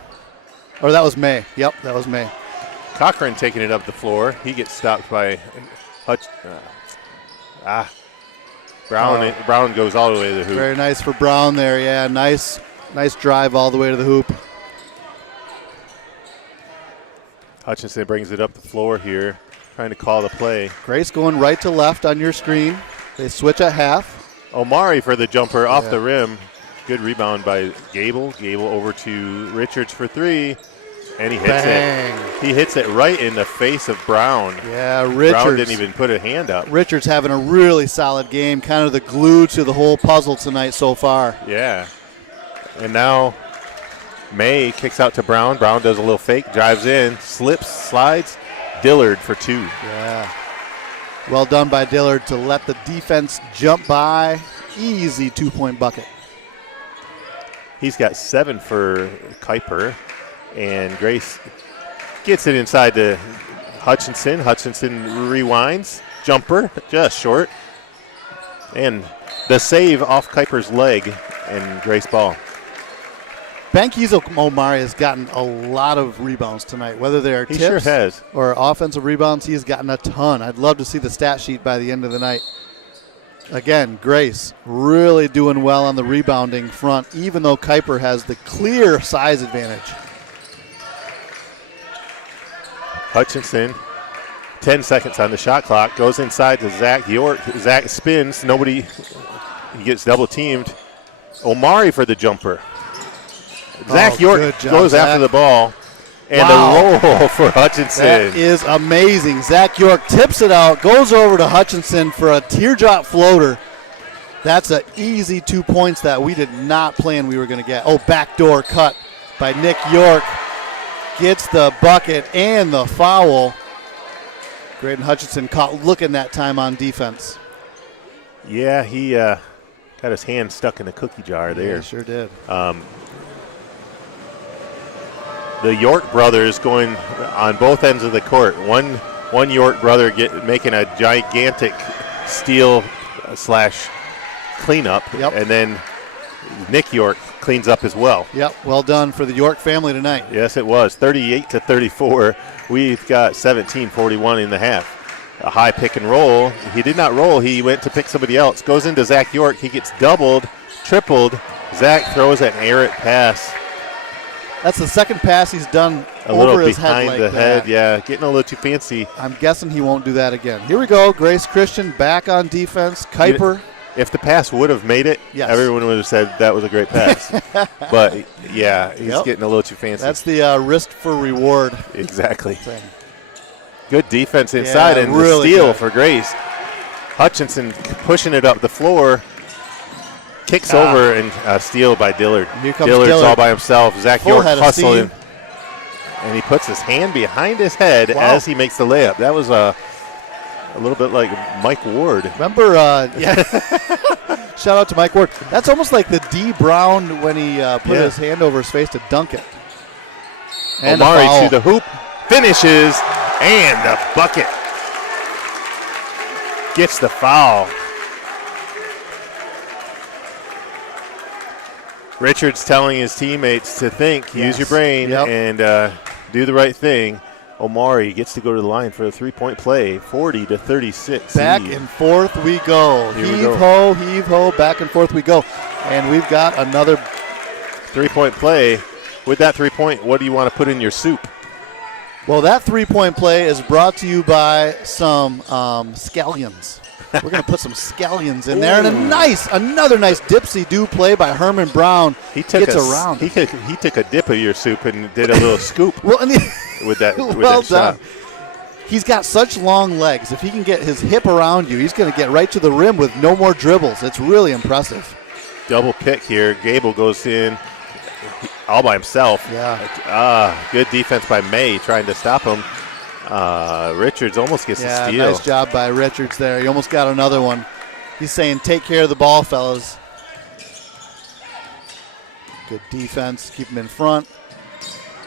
Or that was May. Yep, that was May. Cochran taking it up the floor. He gets stopped by Hutch. Brown. Brown goes all the way to the hoop. Very nice for Brown there. Yeah, nice drive all the way to the hoop. Hutchinson brings it up the floor here, trying to call the play. Grace going right to left on your screen. They switch at half. Omari for the jumper off the rim. Good rebound by Gable. Gable over to Richards for three, and he hits it. He hits it right in the face of Brown. Yeah, Richards. Brown didn't even put a hand up. Richards having a really solid game, kind of the glue to the whole puzzle tonight so far. Yeah. And now May kicks out to Brown. Brown does a little fake, drives in, slips, slides. Dillard for two. Yeah. Well done by Dillard to let the defense jump by. Easy 2-point bucket. He's got 7 for Kuyper. And Grace gets it inside to Hutchinson. Hutchinson rewinds. Jumper, just short. And the save off Kuyper's leg, and Grace ball. Bankizo Omari has gotten a lot of rebounds tonight, whether they're He tips sure has. or offensive rebounds. He has gotten a ton. I'd love to see the stat sheet by the end of the night. Again, Grace really doing well on the rebounding front, even though Kuyper has the clear size advantage. Hutchinson, 10 seconds on the shot clock, goes inside to Zach York. Zach spins. Nobody, he gets double teamed. Omari for the jumper. Zach York goes after the ball. And a roll for Hutchinson. That is amazing. Zach York tips it out, goes over to Hutchinson for a teardrop floater. That's an easy 2 points that we did not plan we were going to get. Oh, backdoor cut by Nick York. Gets the bucket and the foul. Graydon Hutchinson caught looking that time on defense. Yeah, he got his hand stuck in the cookie jar there. Yeah, he sure did. The York brothers going on both ends of the court. One York brother making a gigantic steal / cleanup, and then Nick York cleans up as well. Yep, well done for the York family tonight. Yes, it was 38-34. We've got 17-41 in the half. A high pick and roll. He did not roll. He went to pick somebody else. Goes into Zach York. He gets doubled, tripled. Zach throws an errant pass. That's the second pass he's done A over little his behind head like the that. head, yeah. Getting a little too fancy. I'm guessing he won't do that again. Here we go. Grace Christian back on defense. Kuyper. If the pass would have made it, everyone would have said that was a great pass. But, yeah, he's getting a little too fancy. That's the risk for reward. Exactly. Good defense inside and really the steal good for Grace. Hutchinson pushing it up the floor. Kicks over and steal by Dillard. Here comes Dillard's Dillard. all by himself. Zach Full York head of hustling. steam. And he puts his hand behind his head as he makes the layup. That was a little bit like Mike Ward. Remember, shout out to Mike Ward. That's almost like the D. Brown when he put his hand over his face to dunk it. And Omari to the hoop. Finishes. And the bucket. Gets the foul. Richards telling his teammates to think, use your brain, and do the right thing. Omari gets to go to the line for a three-point play, 40-36. Back and forth we go. Heave ho, back and forth we go. And we've got another three-point play. With that three-point, what do you want to put in your soup? Well, that three-point play is brought to you by some scallions. We're going to put some scallions in there. And another nice dipsy-do play by Herman Brown. He took around. He took a dip of your soup and did a little scoop Well, with that well shot. done. He's got such long legs. If he can get his hip around you, he's going to get right to the rim with no more dribbles. It's really impressive. Double pick here. Gable goes in all by himself. Yeah. Good defense by May trying to stop him. Richards almost gets the steal. Nice job by Richards there. He almost got another one. He's saying, take care of the ball, fellas. Good defense. Keep him in front.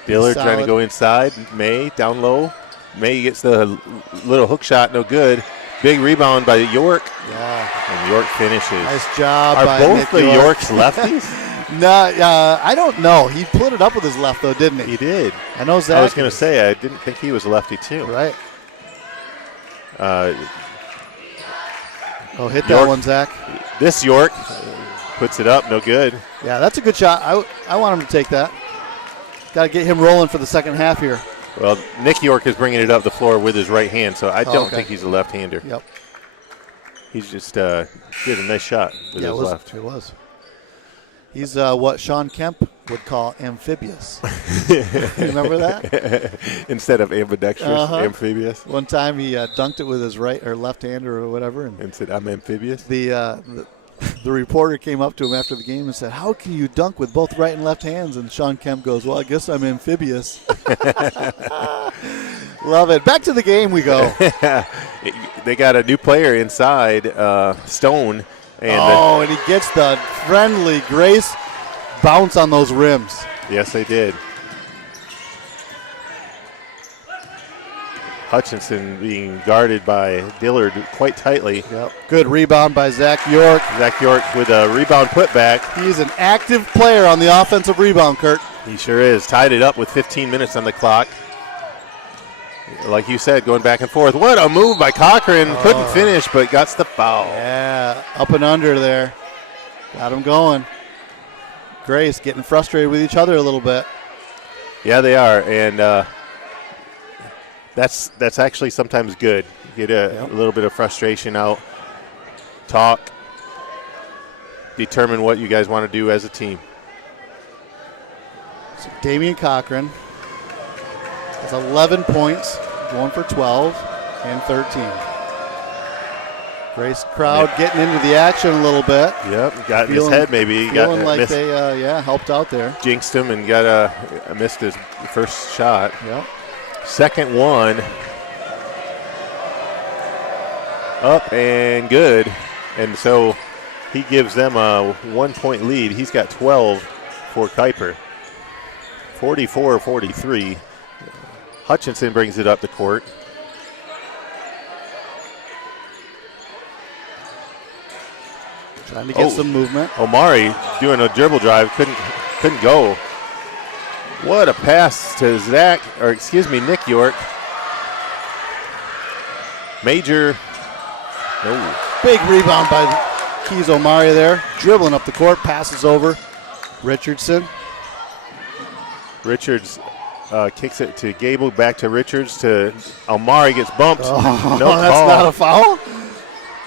Dillard trying to go inside. May down low. May gets the little hook shot, no good. Big rebound by York. Yeah. And York finishes. Nice job by both Nick the York. Yorks lefties? No, I don't know. He put it up with his left, though, didn't he? He did. I know Zach. I was going to say, I didn't think he was a lefty, too. Right. Hit York, that one, Zach. This York puts it up, no good. Yeah, that's a good shot. I want him to take that. Got to get him rolling for the second half here. Well, Nick York is bringing it up the floor with his right hand, so I don't think he's a left-hander. Yep. He's just did a nice shot with his left. It was. He's what Sean Kemp would call amphibious. Remember that? Instead of ambidextrous, amphibious. One time he dunked it with his right or left hand or whatever, and said, "I'm amphibious." The reporter came up to him after the game and said, "How can you dunk with both right and left hands?" And Sean Kemp goes, "Well, I guess I'm amphibious." Love it. Back to the game we go. They got a new player inside, Stone. And he gets the friendly Grace bounce on those rims. Yes, they did. Hutchinson being guarded by Dillard quite tightly. Yep. Good rebound by Zach York. Zach York with a rebound putback. He's an active player on the offensive rebound, Kurt. He sure is. Tied it up with 15 minutes on the clock. Like you said, going back and forth. What a move by Cochran. Couldn't finish, but got the foul. Yeah, up and under there. Got him going. Grace getting frustrated with each other a little bit. Yeah, they are. And that's actually sometimes good. Get a little bit of frustration out. Talk. Determine what you guys want to do as a team. So Damian Cochran has 11 points, going for 12 and 13. Grace crowd getting into the action a little bit. Yep, got in his head maybe. Feeling like they helped out there. Jinxed him and missed his first shot. Yep. Second one. Up and good. And so he gives them a 1-point lead. He's got 12 for Kuyper. 44-43. Hutchinson brings it up the court. Trying to get some movement. Omari doing a dribble drive, couldn't go. What a pass to Nick York. Major. No. Big rebound by Keys Omari there. Dribbling up the court, passes over. Richardson. Richards kicks it to Gable, back to Richards, to Omari, gets bumped. Oh, no that's call. not a foul?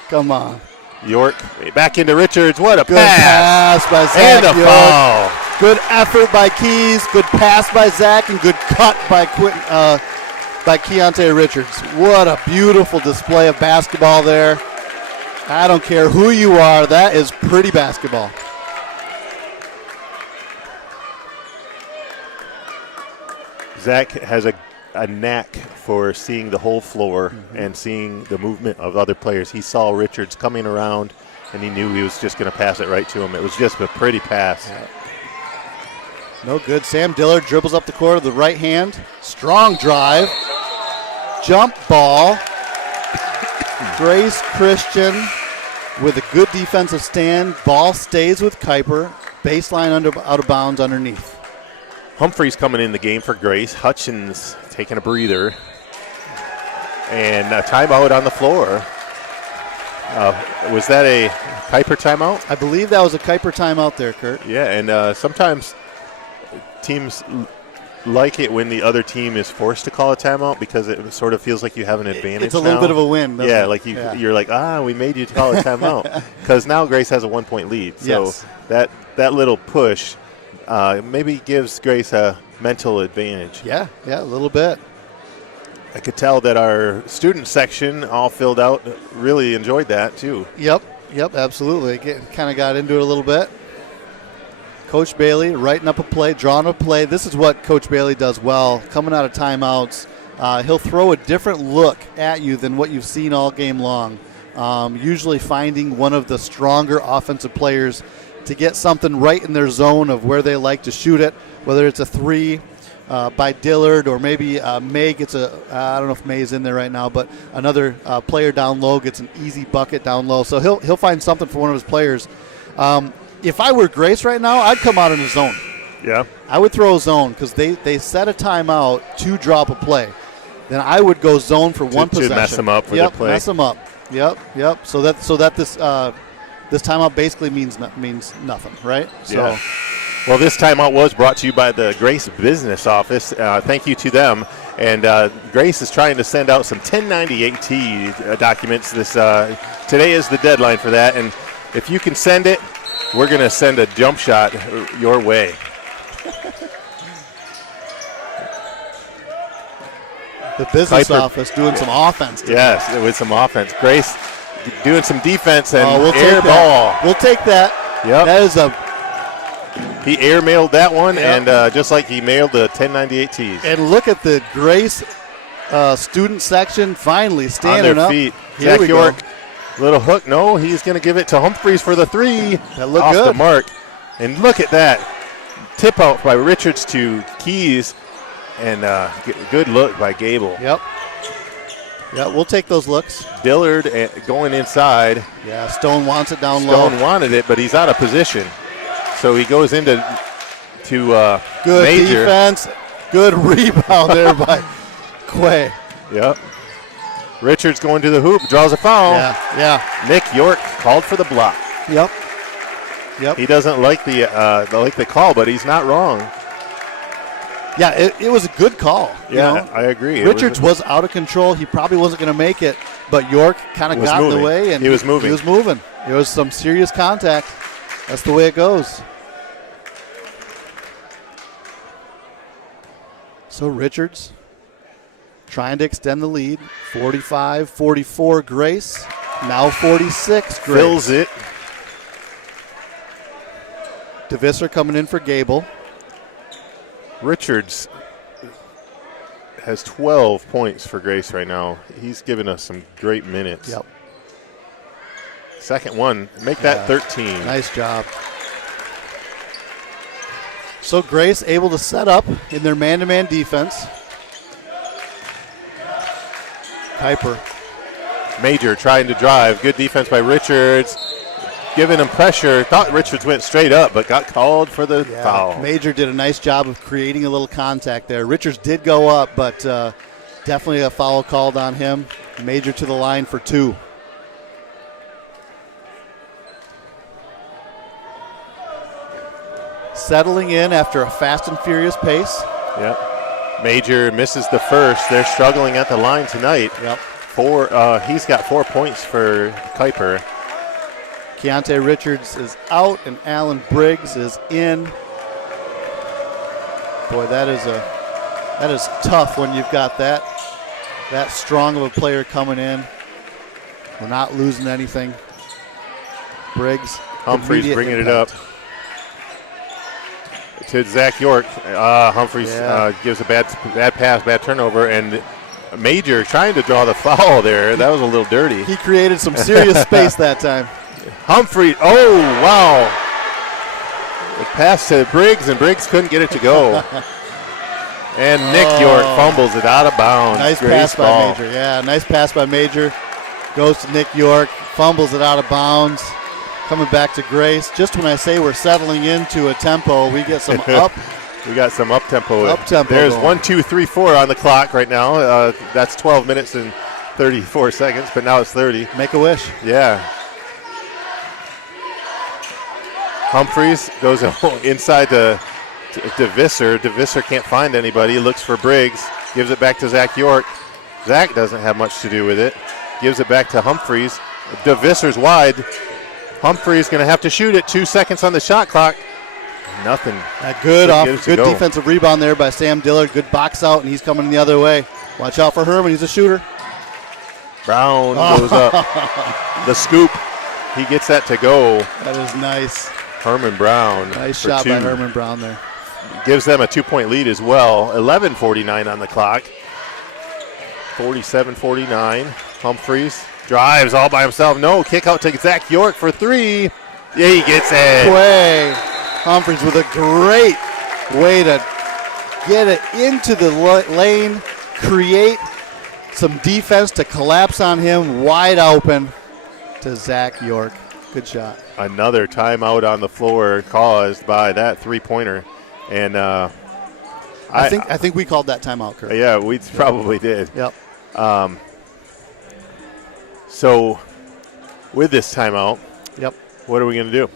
Come on. York back into Richards. What a Good pass by Zach and a York. foul. Good effort by Keys. Good pass by Zach, and good cut by Keontae Richards. What a beautiful display of basketball there. I don't care who you are. That is pretty basketball. Zach has a knack for seeing the whole floor and seeing the movement of other players. He saw Richards coming around, and he knew he was just going to pass it right to him. It was just a pretty pass. Yeah. No good. Sam Dillard dribbles up the court with the right hand. Strong drive. Jump ball. Grace Christian with a good defensive stand. Ball stays with Kuyper. Baseline out of bounds underneath. Humphrey's coming in the game for Grace. Hutchins taking a breather. And a timeout on the floor. Was that a Kuyper timeout? I believe that was a Kuyper timeout there, Kurt. Yeah, and sometimes teams like it when the other team is forced to call a timeout because it sort of feels like you have an advantage. It's a little bit of a win. Yeah, it? like you're like, we made you call a timeout because now Grace has a 1-point lead. So yes. that little push maybe gives Grace a mental advantage. Yeah, a little bit. I could tell that our student section, all filled out, really enjoyed that too. Yep, absolutely. Kind of got into it a little bit. Coach Bailey writing up a play, drawing a play. This is what Coach Bailey does well. Coming out of timeouts, he'll throw a different look at you than what you've seen all game long. Usually finding one of the stronger offensive players to get something right in their zone of where they like to shoot it, whether it's a three by Dillard or maybe May gets I don't know if May's in there right now, but another player down low gets an easy bucket down low. So he'll find something for one of his players. If I were Grace right now, I'd come out in a zone. Yeah. I would throw a zone because they set a timeout to drop a play. Then I would go zone for one possession. To mess them up for the play. Mess them up. Yep. So that this timeout basically means nothing, right? So. Yeah. Well, this timeout was brought to you by the Grace Business Office. Thank you to them. And Grace is trying to send out some 1098T documents. Today is the deadline for that. And if you can send it, we're going to send a jump shot your way. The business Kuyper, office doing some offense today. Yes, with some offense. Grace doing some defense and we'll air ball. We'll take that. Yep. That is He air mailed that one, yep. and just like he mailed the 1098Ts. And look at the Grace student section finally standing on their up. feet. Here Zach York, little hook. No, he's going to give it to Humphreys for the three. That looked off good. The mark. And look at that. Tip out by Richards to Keys, and good look by Gable. Yep. Yeah, we'll take those looks. Dillard going inside. Yeah, Stone wants it down low. Stone wanted it, but he's out of position. So he goes into good Major. Defense. Good rebound there by Quay. Yep. Richards going to the hoop, draws a foul. Yeah. Nick York called for the block. Yep. He doesn't like the call, but he's not wrong. Yeah, it was a good call. Yeah, you know? I agree. Richards was out of control. He probably wasn't going to make it, but York kind of got in the way. And he was moving. He was moving. There was some serious contact. That's the way it goes. So Richards trying to extend the lead. 45-44 Grace. Now 46 Grace. Fills it. DeVisser coming in for Gable. Richards has 12 points for Grace right now. He's given us some great minutes. Yep. Second one. Make that 13. Nice job. So Grace able to set up in their man-to-man defense. Kuyper. Major trying to drive. Good defense by Richards. Giving him pressure. Thought Richards went straight up, but got called for the foul. Major did a nice job of creating a little contact there. Richards did go up, but definitely a foul called on him. Major to the line for two. Settling in after a fast and furious pace. Yep. Major misses the first. They're struggling at the line tonight. Yep. He's got 4 points for Kuyper. Keontae Richards is out and Alan Briggs is in. Boy, that is tough when you've got that strong of a player coming in. We're not losing anything. Briggs. Humphreys bringing it up to Zach York. Humphreys gives a bad pass, bad turnover, and Major trying to draw the foul there. That was a little dirty. He created some serious space that time. Humphrey, oh, wow. The pass to Briggs, and Briggs couldn't get it to go. And Nick York fumbles it out of bounds. Nice pass by Major. Yeah, nice pass by Major. Goes to Nick York, fumbles it out of bounds. Coming back to Grace. Just when I say we're settling into a tempo, we get some up. We got some up-tempo. Up-tempo There's going. 1, 2, 3, 4 on the clock right now. That's 12 minutes and 34 seconds, but now it's 30. Make a wish. Yeah. Humphreys goes inside to DeVisser can't find anybody. Looks for Briggs. Gives it back to Zach York. Zach doesn't have much to do with it. Gives it back to Humphreys. DeVisser's wide. Humphreys going to have to shoot it. 2 seconds on the shot clock. Nothing. Good defensive rebound there by Sam Dillard. Good box out, and he's coming the other way. Watch out for Herman. He's a shooter. Brown goes up. The scoop. He gets that to go. That is nice. Herman Brown. Nice shot by Herman Brown there. Gives them a 2-point lead as well. 11:49 on the clock. 47-49. Humphreys drives all by himself. No, kick out to Zach York for 3. Yeah, he gets it. Way. Humphreys with a great way to get it into the lane, create some defense to collapse on him, wide open to Zach York. Good shot. Another timeout on the floor caused by that three-pointer. And I think we called that timeout, Kurt. Yeah, we probably did. Yep. So with this timeout, yep. What are we going to do?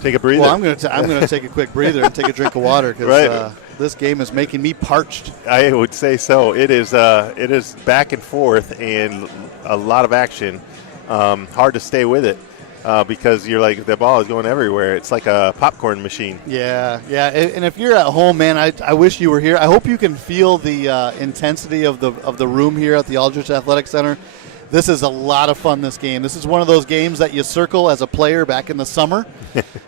Take a breather? Well, I'm going to take a quick breather and take a drink of water because this game is making me parched. I would say so. It is back and forth and a lot of action. Hard to stay with it because you're like the ball is going everywhere. It's like a popcorn machine. Yeah. And if you're at home, man, I wish you were here. I hope you can feel the intensity of the room here at the Aldrich Athletic Center. This is a lot of fun, this game. This is one of those games that you circle as a player back in the summer.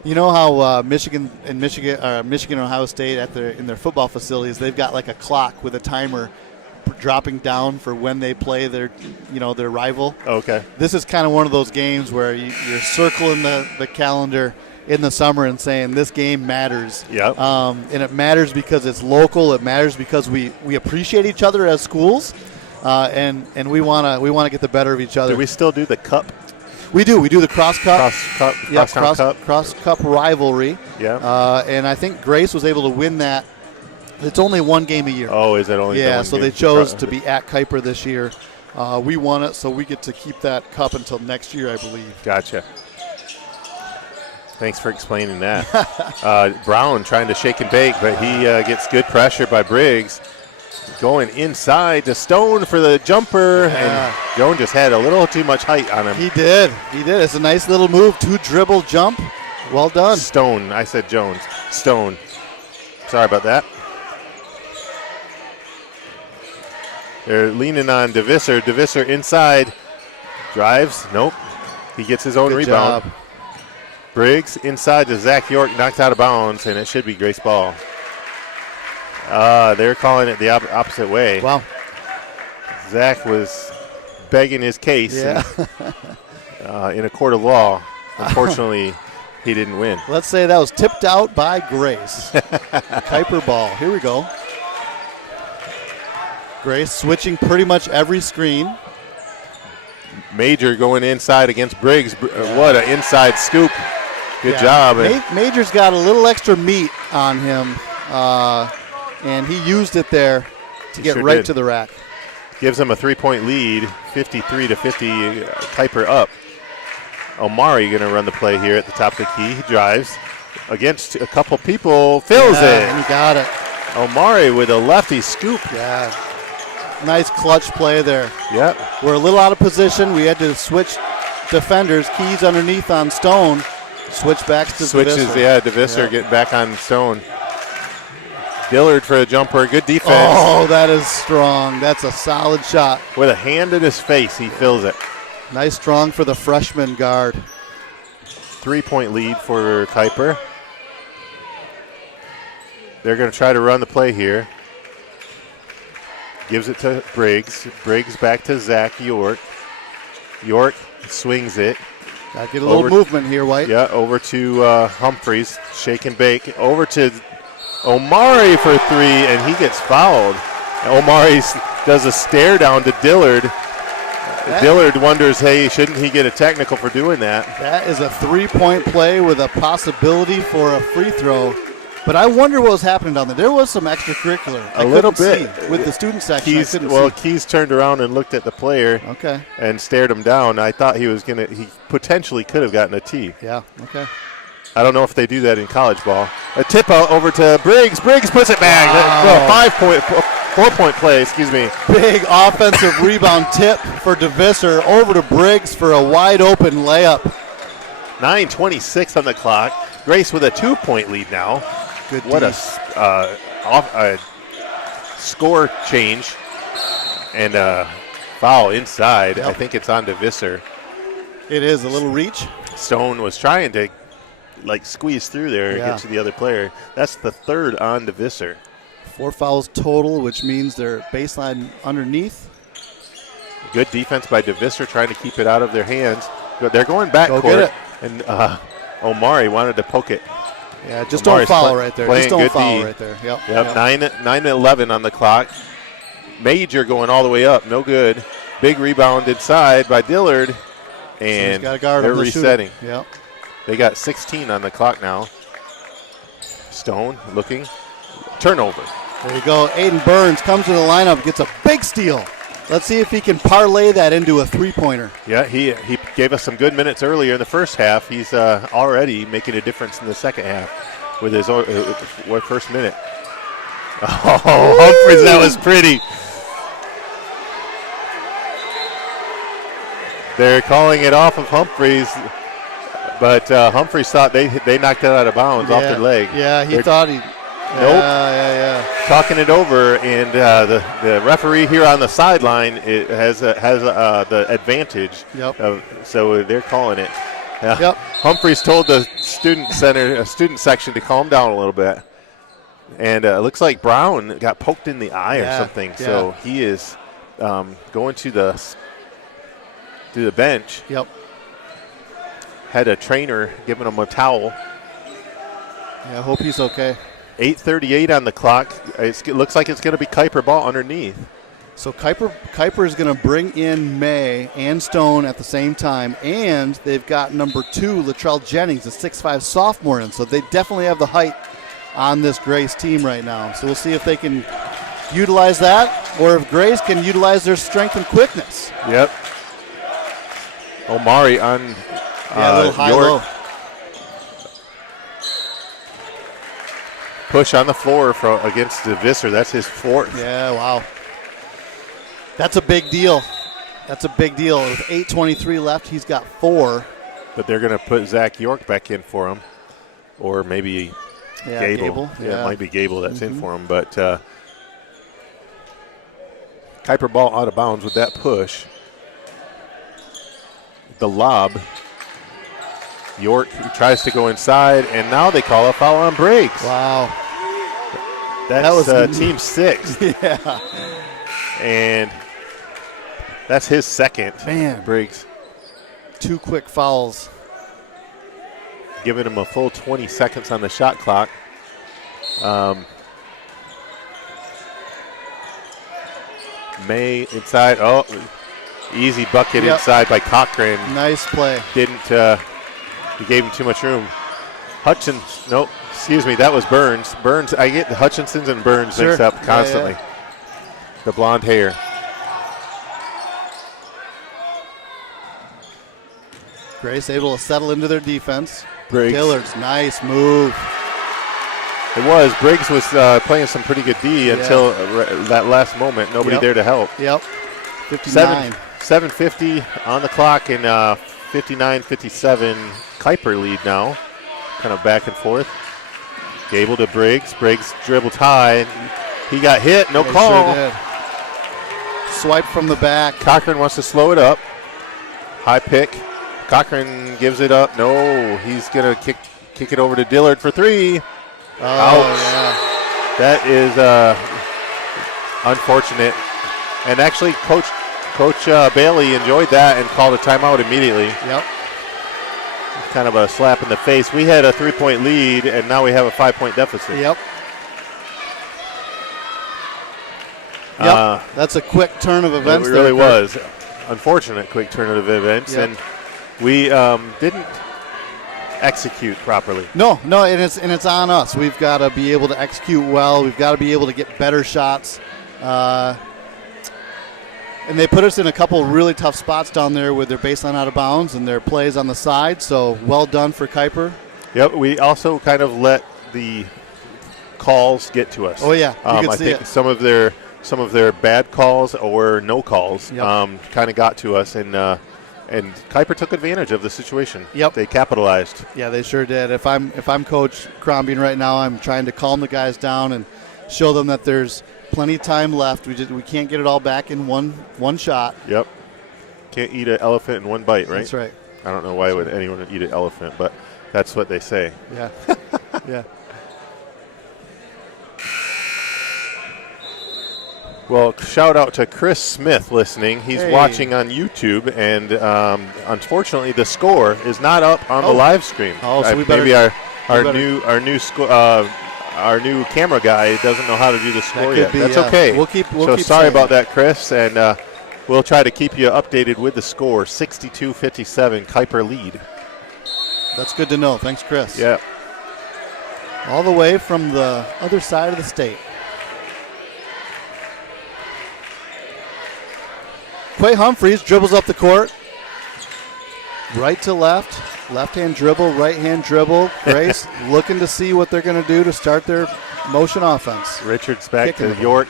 You know how Michigan and Ohio State in their football facilities, they've got like a clock with a timer dropping down for when they play their rival. Okay. This is kind of one of those games where you're circling the calendar in the summer and saying this game matters. Yep. And it matters because it's local. It matters because we appreciate each other as schools. And we want to get the better of each other. Do we still do the cup? We do. We do the cross cup. Cross cup rivalry. Yeah. And I think Grace was able to win that. It's only one game a year. Oh, is it only? Yeah. So they chose to be at Kuyper this year. We won it, so we get to keep that cup until next year, I believe. Gotcha. Thanks for explaining that. Brown trying to shake and bake, but he gets good pressure by Briggs. Going inside to Stone for the jumper, and Jones just had a little too much height on him. He did. It's a nice little move, 2-dribble jump. Well done. Stone. I said Jones. Stone. Sorry about that. They're leaning on DeVisser. DeVisser inside. Drives. Nope. He gets his own rebound. Job. Briggs inside to Zach York. Knocked out of bounds, and it should be Grace ball. They're calling it the opposite way. Wow. Zach was begging his case in a court of law. Unfortunately, he didn't win. Let's say that was tipped out by Grace. Kuyper ball. Here we go. Grace switching pretty much every screen. Major going inside against Briggs. What an inside scoop. Good job. Major's got a little extra meat on him. And he used it there to get right to the rack. Gives him a 3-point lead, 53-50, Kuyper up. Omari going to run the play here at the top of the key. He drives against a couple people, fills it. And he got it. Omari with a lefty scoop. Yeah. Nice clutch play there. Yep. We're a little out of position. We had to switch defenders. Keys underneath on Stone. Switch backs to DeVisser. DeVisser getting back on Stone. Dillard for a jumper. Good defense. Oh, that is strong. That's a solid shot. With a hand in his face, he fills it. Nice strong for the freshman guard. 3-point lead for Kuyper. They're going to try to run the play here. Gives it to Briggs. Briggs back to Zach York. York swings it. Got to get a little movement here, White. Yeah, over to Humphreys. Shake and bake. Over to Omari for 3, and he gets fouled. Omari does a stare down to Dillard. Dillard wonders, hey, shouldn't he get a technical for doing that? That is a 3-point play with a possibility for a free throw. But I wonder what was happening down there. There was some extracurricular. A little bit. With the student section. Keys turned around and looked at the player and stared him down. I thought he potentially could have gotten a tee. Yeah, okay. I don't know if they do that in college ball. A tip out over to Briggs. Briggs puts it back. Well, 4-point play, excuse me. Big offensive rebound tip for DeVisser over to Briggs for a wide open layup. 9:26 on the clock. Grace with a 2-point lead now. Good What D. a score change and foul inside. Yep. I think it's on DeVisser. It is a little reach. Stone was trying to squeeze through there and Yeah. get to the other player. That's the third on DeVisser. 4 fouls total, which means they're baseline underneath. Good defense by DeVisser trying to keep it out of their hands. But they're going back Go court. get it. And Omari wanted to poke it. Yeah, just Omari's don't foul right there. playing Just don't good foul D. right there. Yep. Yep, 9-11 on the clock. Major going all the way up, no good. Big rebound inside by Dillard, and got to guard they're him, the resetting. shooter. Yep. They got 16 on the clock now. Stone looking. Turnover. There you go. Aiden Burns comes to the lineup, gets a big steal. Let's see if he can parlay that into a three-pointer. Yeah, he gave us some good minutes earlier in the first half. He's already making a difference in the second half with his first minute. Oh, Humphries, that was pretty. They're calling it off of Humphries, but Humphries thought they knocked it out of bounds off their leg. Yeah, he They're thought he. Nope. Yeah. talking it over, and the referee here on the sideline has the advantage. Yep. So they're calling it. Yep. Humphries told the student section to calm down a little bit, and it looks like Brown got poked in the eye or something. Yeah. So he is going to the bench. Yep. Had a trainer giving him a towel. Yeah, I hope he's okay. 8:38 on the clock. It looks like it's going to be Kuyper ball underneath. So Kuyper is going to bring in May and Stone at the same time, and they've got number 2, Latrell Jennings, a 6'5 sophomore in. So they definitely have the height on this Grace team right now. So we'll see if they can utilize that, or if Grace can utilize their strength and quickness. Yep. Omari on A little high-low. Push on the floor against DeVisser. That's his fourth. Yeah, wow. That's a big deal. That's a big deal. With 8:23 left, he's got 4. But they're going to put Zach York back in for him. Or maybe Gable. Yeah, it might be Gable that's in for him. But Kuyper ball out of bounds with that push. The lob. York tries to go inside, and now they call a foul on Briggs. Wow. That was team 6. Yeah. And that's his second. Man. Briggs. 2 quick fouls. Giving him a full 20 seconds on the shot clock. May inside. Oh, easy bucket inside by Cochran. Nice play. He gave him too much room. Excuse me, that was Burns. Burns, I get the Hutchinsons and Burns mixed up constantly. The blonde hair. Grace able to settle into their defense. Briggs. Dillard's nice move. It was. Briggs was playing some pretty good D until that last moment. Nobody there to help. Yep. 59. 7:50 on the clock, and 59-57 Kuyper lead now. Kind of back and forth. Gable to Briggs. Briggs dribbled high. He got hit. No call. Sure did. Swipe from the back. Cochran wants to slow it up. High pick. Cochran gives it up. No, he's going to kick it over to Dillard for 3. Oh, ouch. yeah. That is unfortunate. And actually, Coach Bailey enjoyed that and called a timeout immediately. Yep. Kind of a slap in the face. We had a 3-point lead, and now we have a 5-point deficit. Yep. That's a quick turn of events. It really was. Unfortunate quick turn of events, and we didn't execute properly. No, and it's on us. We've got to be able to execute well. We've got to be able to get better shots. And they put us in a couple really tough spots down there with their baseline out of bounds and their plays on the side. So well done for Kuyper. Yep, we also kind of let the calls get to us. Oh, yeah, you could I see think it. some of their bad calls or no calls kind of got to us, and Kuyper took advantage of the situation. Yep, they capitalized. Yeah, they sure did. If I'm Coach Crombie right now, I'm trying to calm the guys down and show them that there's plenty of time left. We can't get it all back in one shot. Yep, can't eat an elephant in one bite, right? That's right. I don't know why would anyone eat an elephant, but that's what they say. Yeah, yeah. Well, shout out to Chris Smith listening. He's watching on YouTube, and unfortunately, the score is not up on the live stream. Oh, so maybe our new camera guy doesn't know how to do the score yet. That's okay. We'll keep sorry about that, Chris, and we'll try to keep you updated with the score. 62-57, Kuyper lead. That's good to know. Thanks, Chris. Yeah. All the way from the other side of the state. Quay Humphreys dribbles up the court. Right to left. Left-hand dribble, right-hand dribble. Grace looking to see what they're going to do to start their motion offense. Richards back to York.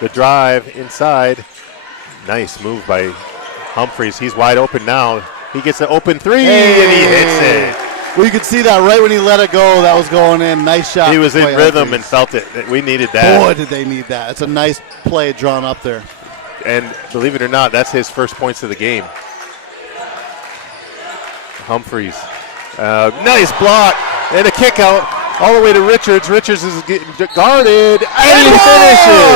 The drive inside. Nice move by Humphreys. He's wide open now. He gets an open three, and he hits it. Well, you could see that right when he let it go. That was going in. Nice shot. He was in rhythm and felt it. We needed that. Boy, did they need that. It's a nice play drawn up there. And believe it or not, that's his first points of the game. Humphreys. Nice block and a kick out all the way to Richards. Richards is getting guarded, and he finishes.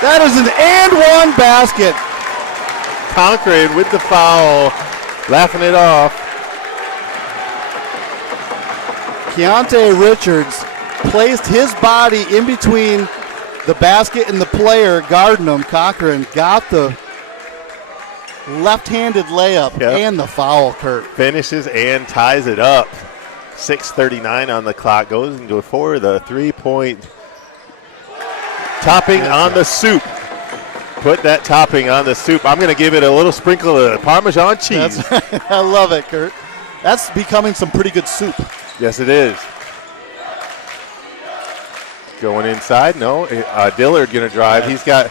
That is an and-one basket. Cochran with the foul, laughing it off. Keontae Richards placed his body in between the basket and the player guarding him. Cochran got the left-handed layup and the foul, Kurt. Finishes and ties it up. 6:39 on the clock. Goes into for the three-point topping on the soup. Put that topping on the soup. I'm going to give it a little sprinkle of Parmesan cheese. I love it, Kurt. That's becoming some pretty good soup. Yes, it is. Going inside. No, Dillard going to drive. He's got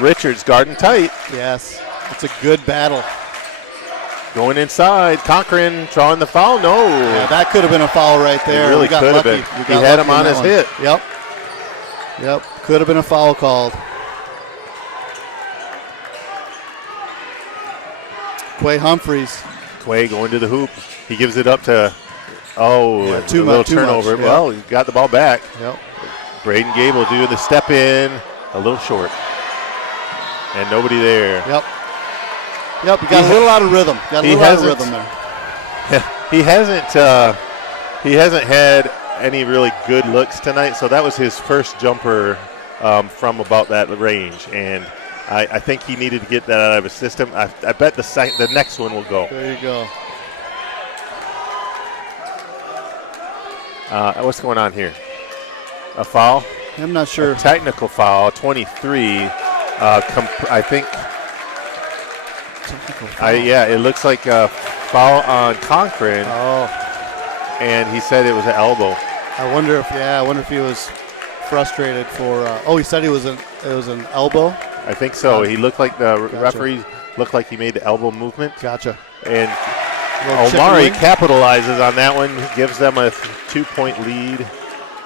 Richards guarding tight. Yes, it's a good battle. Going inside. Cochran drawing the foul. No. Yeah, that could have been a foul right there. It really could have been. He had him on his hip. Yep. Could have been a foul called. Quay Humphreys. Quay going to the hoop. He gives it up to, a little turnover. Much, well, he got the ball back. Yep. Braden Gable doing the step in, a little short. And nobody there. Yep, he got a little out of rhythm. There. He hasn't had any really good looks tonight, so that was his first jumper from about that range. And I think he needed to get that out of his system. I bet the next one will go. There you go. What's going on here? A foul? I'm not sure. A technical foul, 23. I think. Technical foul. It looks like a foul on Cochran. Oh. And he said it was an elbow. I wonder if he was frustrated for. He said it was an elbow. I think so. He looked like the referee looked like he made the elbow movement. Gotcha. And Omari capitalizes on that one, gives them a 2-point lead.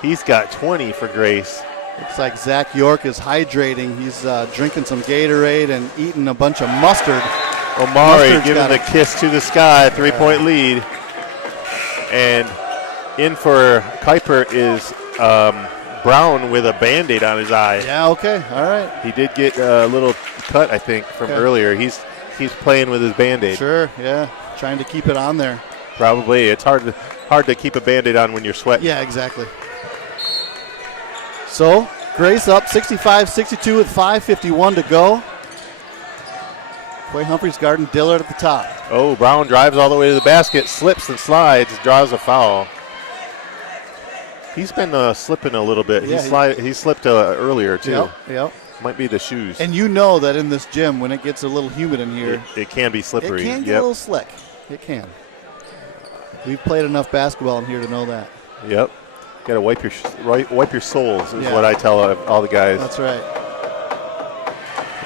He's got 20 for Grace. Looks like Zach York is hydrating. He's drinking some Gatorade and eating a bunch of mustard. Omari giving the kiss to the sky, 3-point lead. And in for Kuyper is Brown with a Band-Aid on his eye. Yeah, okay, all right. He did get a little cut, I think, from earlier. He's playing with his Band-Aid. Sure, yeah, trying to keep it on there. Probably. It's hard to keep a Band-Aid on when you're sweating. Yeah, exactly. So, Grace up 65-62 with 5:51 to go. Quay Humphreys guarding Dillard at the top. Oh, Brown drives all the way to the basket, slips and slides, draws a foul. He's been slipping a little bit. Yeah, he slipped earlier, too. Yep. Might be the shoes. And you know that in this gym, when it gets a little humid in here, it can be slippery. It can get a little slick. It can. We've played enough basketball in here to know that. Yep. Got to wipe your soles is what I tell all the guys. That's right.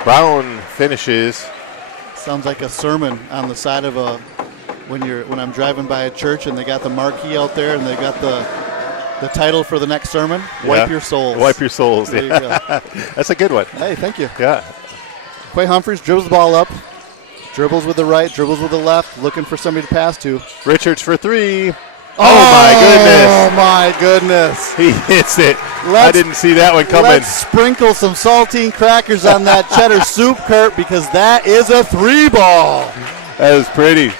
Brown finishes. Sounds like a sermon on the side of when I'm driving by a church and they got the marquee out there and they got the title for the next sermon. Wipe your souls. Wipe your souls. There you go. That's a good one. Hey, thank you. Yeah. Quay Humphreys dribbles the ball up, dribbles with the right, dribbles with the left, looking for somebody to pass to. Richards for three. Oh, my goodness. He hits it. I didn't see that one coming. Let's sprinkle some saltine crackers on that cheddar soup, Kurt, because that is a 3-ball. That was pretty.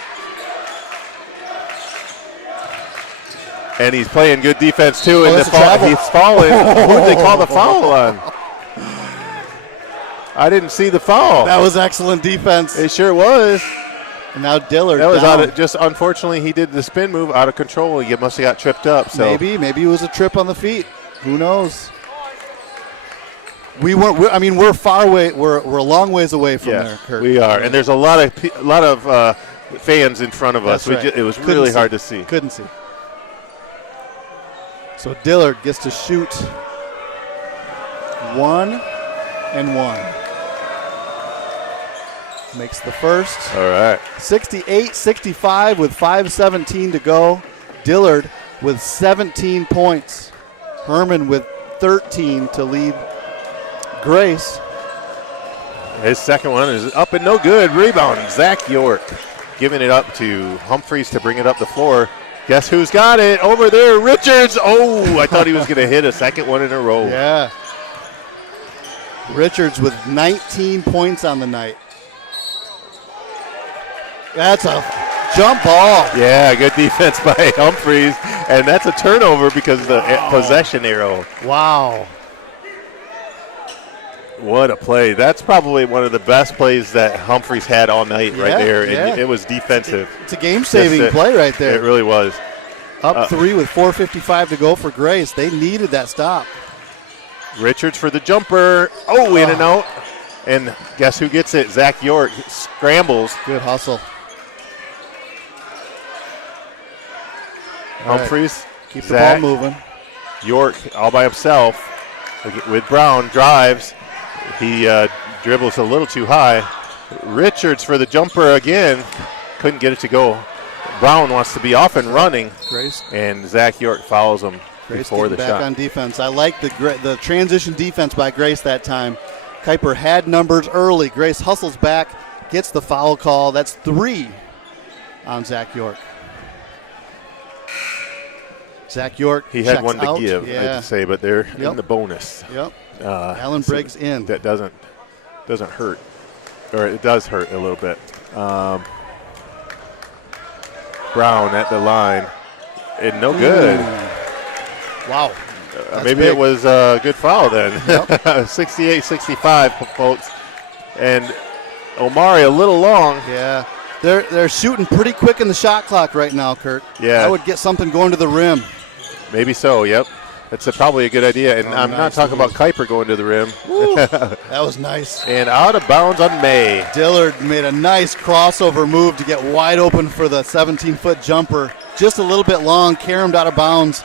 And he's playing good defense, too. And he's falling. Who did they call the foul on? I didn't see the foul. That was excellent defense. It sure was. And now Dillard. That was unfortunately, he did the spin move out of control. He must have got tripped up. So maybe it was a trip on the feet. Who knows? We're far away. We're a long ways away from there, Kurt. We are, and there's a lot of fans in front of us. Right. It was really hard to see. Couldn't see. So Dillard gets to shoot 1 and 1. Makes the first. All right. 68-65 with 5:17 to go. Dillard with 17 points. Herman with 13 to lead Grace. His second one is up and no good. Rebound, Zach York giving it up to Humphreys to bring it up the floor. Guess who's got it over there? Richards. Oh, I thought he was going to hit a second one in a row. Yeah. Richards with 19 points on the night. That's a jump ball. Yeah, good defense by Humphreys. And that's a turnover because of the possession arrow. Wow. What a play. That's probably one of the best plays that Humphreys had all night right there. Yeah. It was defensive. It's a game-saving play right there. It really was. Up 3 with 4:55 to go for Grace. They needed that stop. Richards for the jumper. Oh, in and out. And guess who gets it? Zach York scrambles. Good hustle. Humphreys. Keep the ball moving. York all by himself with Brown. Drives. He dribbles a little too high. Richards for the jumper again. Couldn't get it to go. Brown wants to be off and running. Grace. And Zach York follows him before the back shot. On defense. I like the transition defense by Grace that time. Kuyper had numbers early. Grace hustles back, gets the foul call. That's 3 on Zach York. Zach York. He had one out. to give, I have to say, but they're in the bonus. Yep. Allen Briggs in. That doesn't hurt, or it does hurt a little bit. Brown at the line, and no good. Wow. Maybe big. It was a good foul then. Yep. 68-65, folks. And Omari a little long. Yeah. They're shooting pretty quick in the shot clock right now, Kurt. Yeah. I would get something going to the rim. Maybe so, yep. That's probably a good idea. And I'm not talking about Kuyper going to the rim. That was nice. And out of bounds on May. Dillard made a nice crossover move to get wide open for the 17-foot jumper. Just a little bit long, caromed out of bounds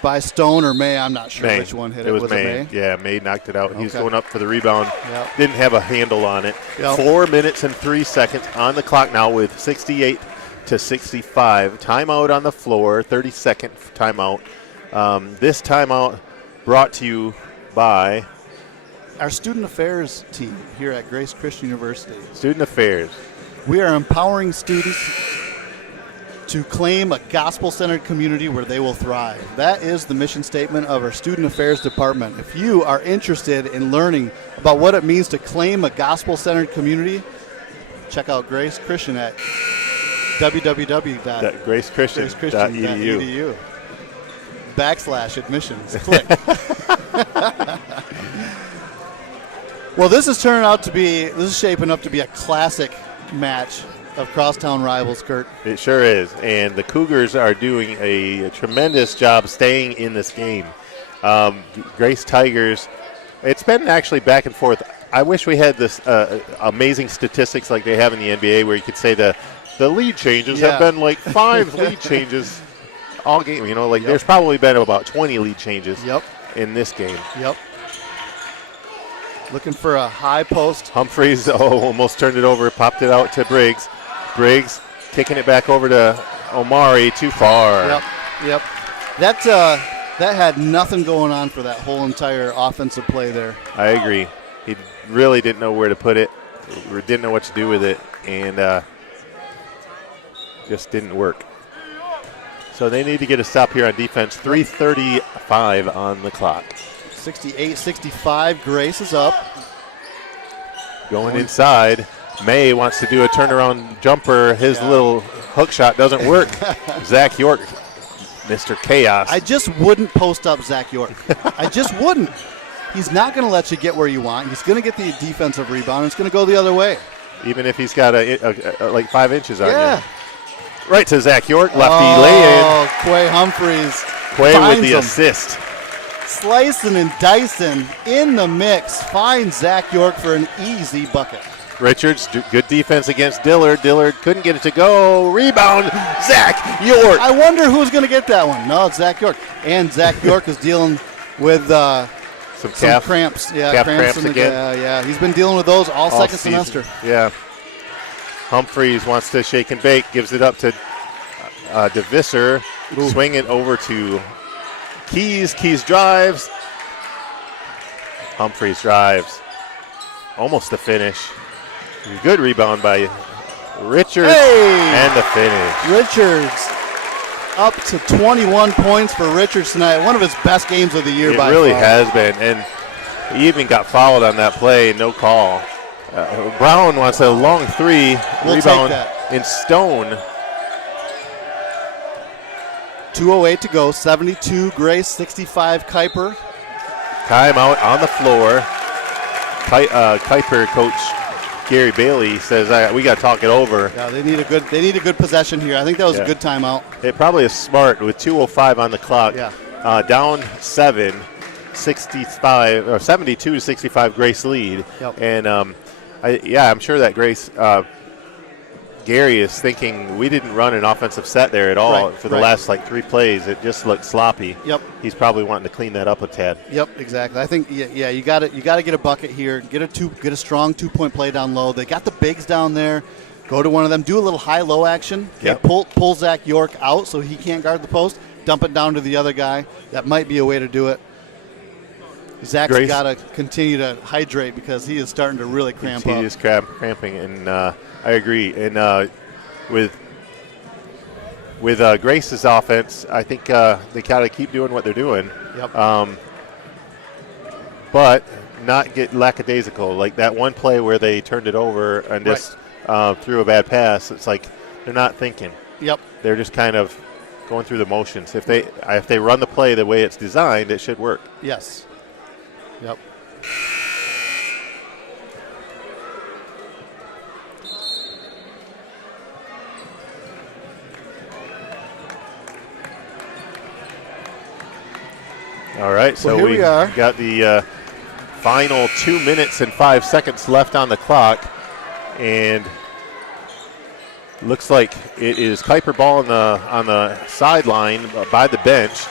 by Stone or May. I'm not sure which one hit it. It was May. May. Yeah, May knocked it out. He was going up for the rebound. Yep. Didn't have a handle on it. Yep. 4 minutes and 3 seconds on the clock now with 68-65. Timeout on the floor, 30-second timeout. This timeout brought to you by our Student Affairs team here at Grace Christian University. Student Affairs. We are empowering students to claim a gospel-centered community where they will thrive. That is the mission statement of our Student Affairs Department. If you are interested in learning about what it means to claim a gospel-centered community, check out Grace Christian at www.gracechristian.edu. /admissions. Click. Well, this is shaping up to be a classic match of crosstown rivals, Kurt. It sure is. And the Cougars are doing a tremendous job staying in this game. Grace Tigers, it's been actually back and forth. I wish we had this amazing statistics like they have in the NBA where you could say the the lead changes have been like 5 lead changes all game. You know, like there's probably been about 20 lead changes in this game. Yep. Looking for a high post. Humphreys almost turned it over, popped it out to Briggs. Briggs kicking it back over to Omari, too far. Yep. That had nothing going on for that whole entire offensive play there. I agree. He really didn't know where to put it, or didn't know what to do with it, and just didn't work. So they need to get a stop here on defense. 3:35 on the clock. 68-65, Grace is up. Going inside. May wants to do a turnaround jumper. His little hook shot doesn't work. Zach York, Mr. Chaos. I just wouldn't post up Zach York. I just wouldn't. He's not going to let you get where you want. He's going to get the defensive rebound. It's going to go the other way. Even if he's got like 5 inches on you. Right to Zach York, lefty lay-in. Oh, Quay Humphreys. Quay with the assist. Slicing and dicing in the mix. Finds Zach York for an easy bucket. Richards, good defense against Dillard. Dillard couldn't get it to go. Rebound, Zach York. I wonder who's going to get that one. No, it's Zach York. And Zach York is dealing with some cramps. Yeah, calf cramps again. Yeah, he's been dealing with those all second season. semester. Yeah. Humphreys wants to shake and bake, gives it up to DeVisser. Swing it over to Keys. Keys drives. Humphreys drives. Almost the finish. Good rebound by Richards. And the finish. Richards up to 21 points for Richards tonight. One of his best games of the year by far. It really has been. And he even got fouled on that play. No call. Brown wants a long three. We'll rebound in Stone. 2:08 to go. 72 Grace, 65 Kuyper. Timeout on the floor. Kuyper coach Gary Bailey says we got to talk it over. Yeah, they need a good possession here. I think that was a good timeout. It probably is smart with 2:05 on the clock. Yeah. Down 7, 65 or 72 to 65 Grace lead. Yep. And I'm sure that Grace Gary is thinking we didn't run an offensive set there at all for the last like 3 plays. It just looked sloppy. Yep. He's probably wanting to clean that up a tad. Yep, exactly. I think you got to get a bucket here. Get a strong 2-point play down low. They got the bigs down there. Go to one of them. Do a little high-low action. Yep. Pull Zach York out so he can't guard the post. Dump it down to the other guy. That might be a way to do it. Zach's got to continue to hydrate because he is starting to really cramp up. He is cramping, and I agree. And with Grace's offense, I think they got to keep doing what they're doing. Yep. But not get lackadaisical. Like that one play where they turned it over and just threw a bad pass. It's like they're not thinking. Yep. They're just kind of going through the motions. If they run the play the way it's designed, it should work. Yes. Yep. All right, so here we are. Got the final 2 minutes and 5 seconds left on the clock, and looks like it is Kuyper ball on the sideline by the bench.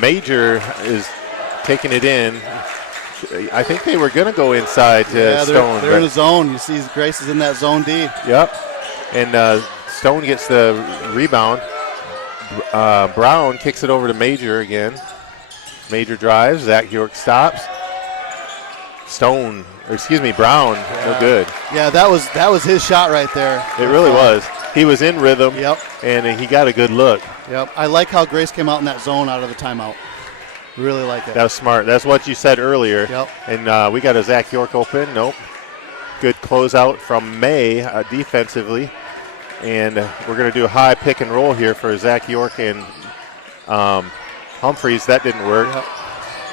Major is taking it in. I think they were going to go inside to Stone. They're in the zone. You see Grace is in that zone D. Yep. And Stone gets the rebound. Brown kicks it over to Major again. Major drives. Zach York stops. Brown. No good. Yeah, that was his shot right there. It really was. He was in rhythm. Yep. And he got a good look. Yep. I like how Grace came out in that zone out of the timeout. Really like it. That was smart. That's what you said earlier. Yep. And we got a Zach York open. Nope. Good closeout from May defensively. And we're going to do a high pick and roll here for Zach York and Humphreys. That didn't work. Yep.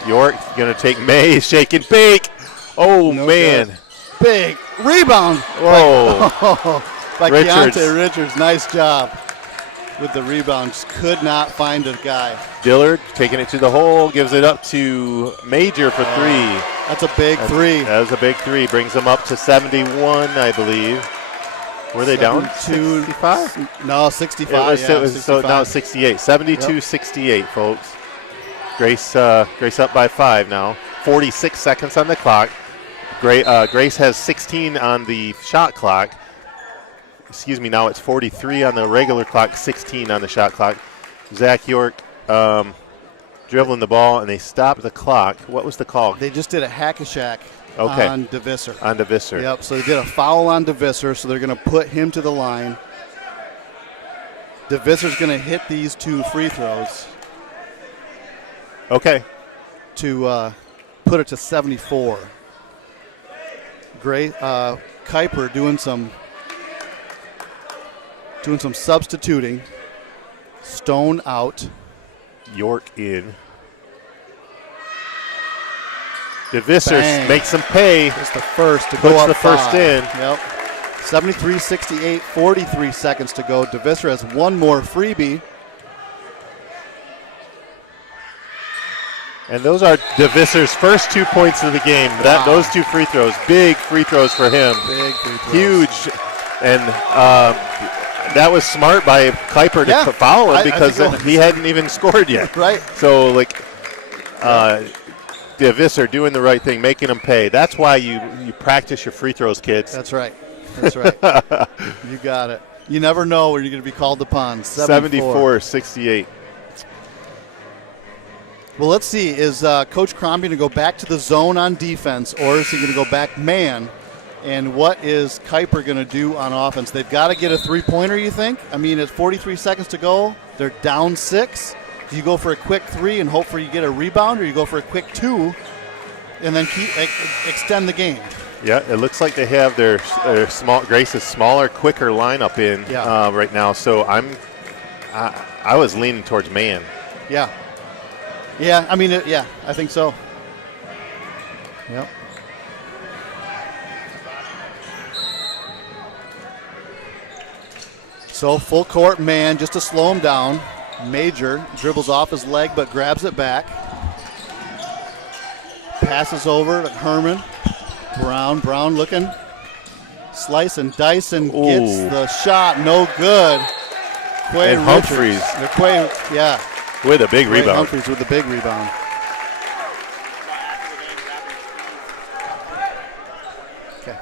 York going to take May, shake and bake. Oh, no man. Good. Big rebound. Whoa. By Richards. Keontae Richards. Nice job with the rebound. Just could not find a guy. Dillard taking it to the hole, gives it up to Major for 3. That's a big 3. That was a big 3. Brings them up to 71, I believe. Were they down 72 65? No, 65. It was 65. so now it's 68. 72-68, folks. Grace up by 5 now. 46 seconds on the clock. Grace has 16 on the shot clock. Excuse me, now it's 43 on the regular clock, 16 on the shot clock. Zach York dribbling the ball, and they stopped the clock. What was the call? They just did a hack-a-shack on DeVisser. On DeVisser. Yep, so they did a foul on DeVisser, so they're going to put him to the line. DeVisser's going to hit these 2 free throws. Okay. To put it to 74. Great. Kuyper doing some substituting. Stone out. York in. DeVisser makes them pay. It's the first to go up. Puts the first in. Yep. 73-68, 43 seconds to go. DeVisser has one more freebie. And those are DeVisser's first 2 points of the game. Wow. Those 2 free throws, big free throws for him. Big free throws. Huge. And that was smart by Kuyper to foul him because he hadn't even scored yet. Right. So, DeVisser doing the right thing, making him pay. That's why you practice your free throws, kids. That's right. That's right. You got it. You never know when you're going to be called upon. 74-68. Well, let's see. Is Coach Crombie going to go back to the zone on defense, or is he going to go back man? And what is Kuyper going to do on offense? They've got to get a three-pointer, you think? I mean, it's 43 seconds to go. They're down 6. Do you go for a quick 3 and hope for you get a rebound, or you go for a quick 2 and then extend the game? Yeah, it looks like they have their Grace's smaller, quicker lineup in right now. So I was leaning towards man. Yeah. Yeah, I mean, I think so. Yep. So full court man, just to slow him down. Major dribbles off his leg but grabs it back. Passes over to Herman. Brown looking. Slice and dice and gets the shot. No good. And Humphreys. With a big rebound. Humphreys with a big rebound. Okay.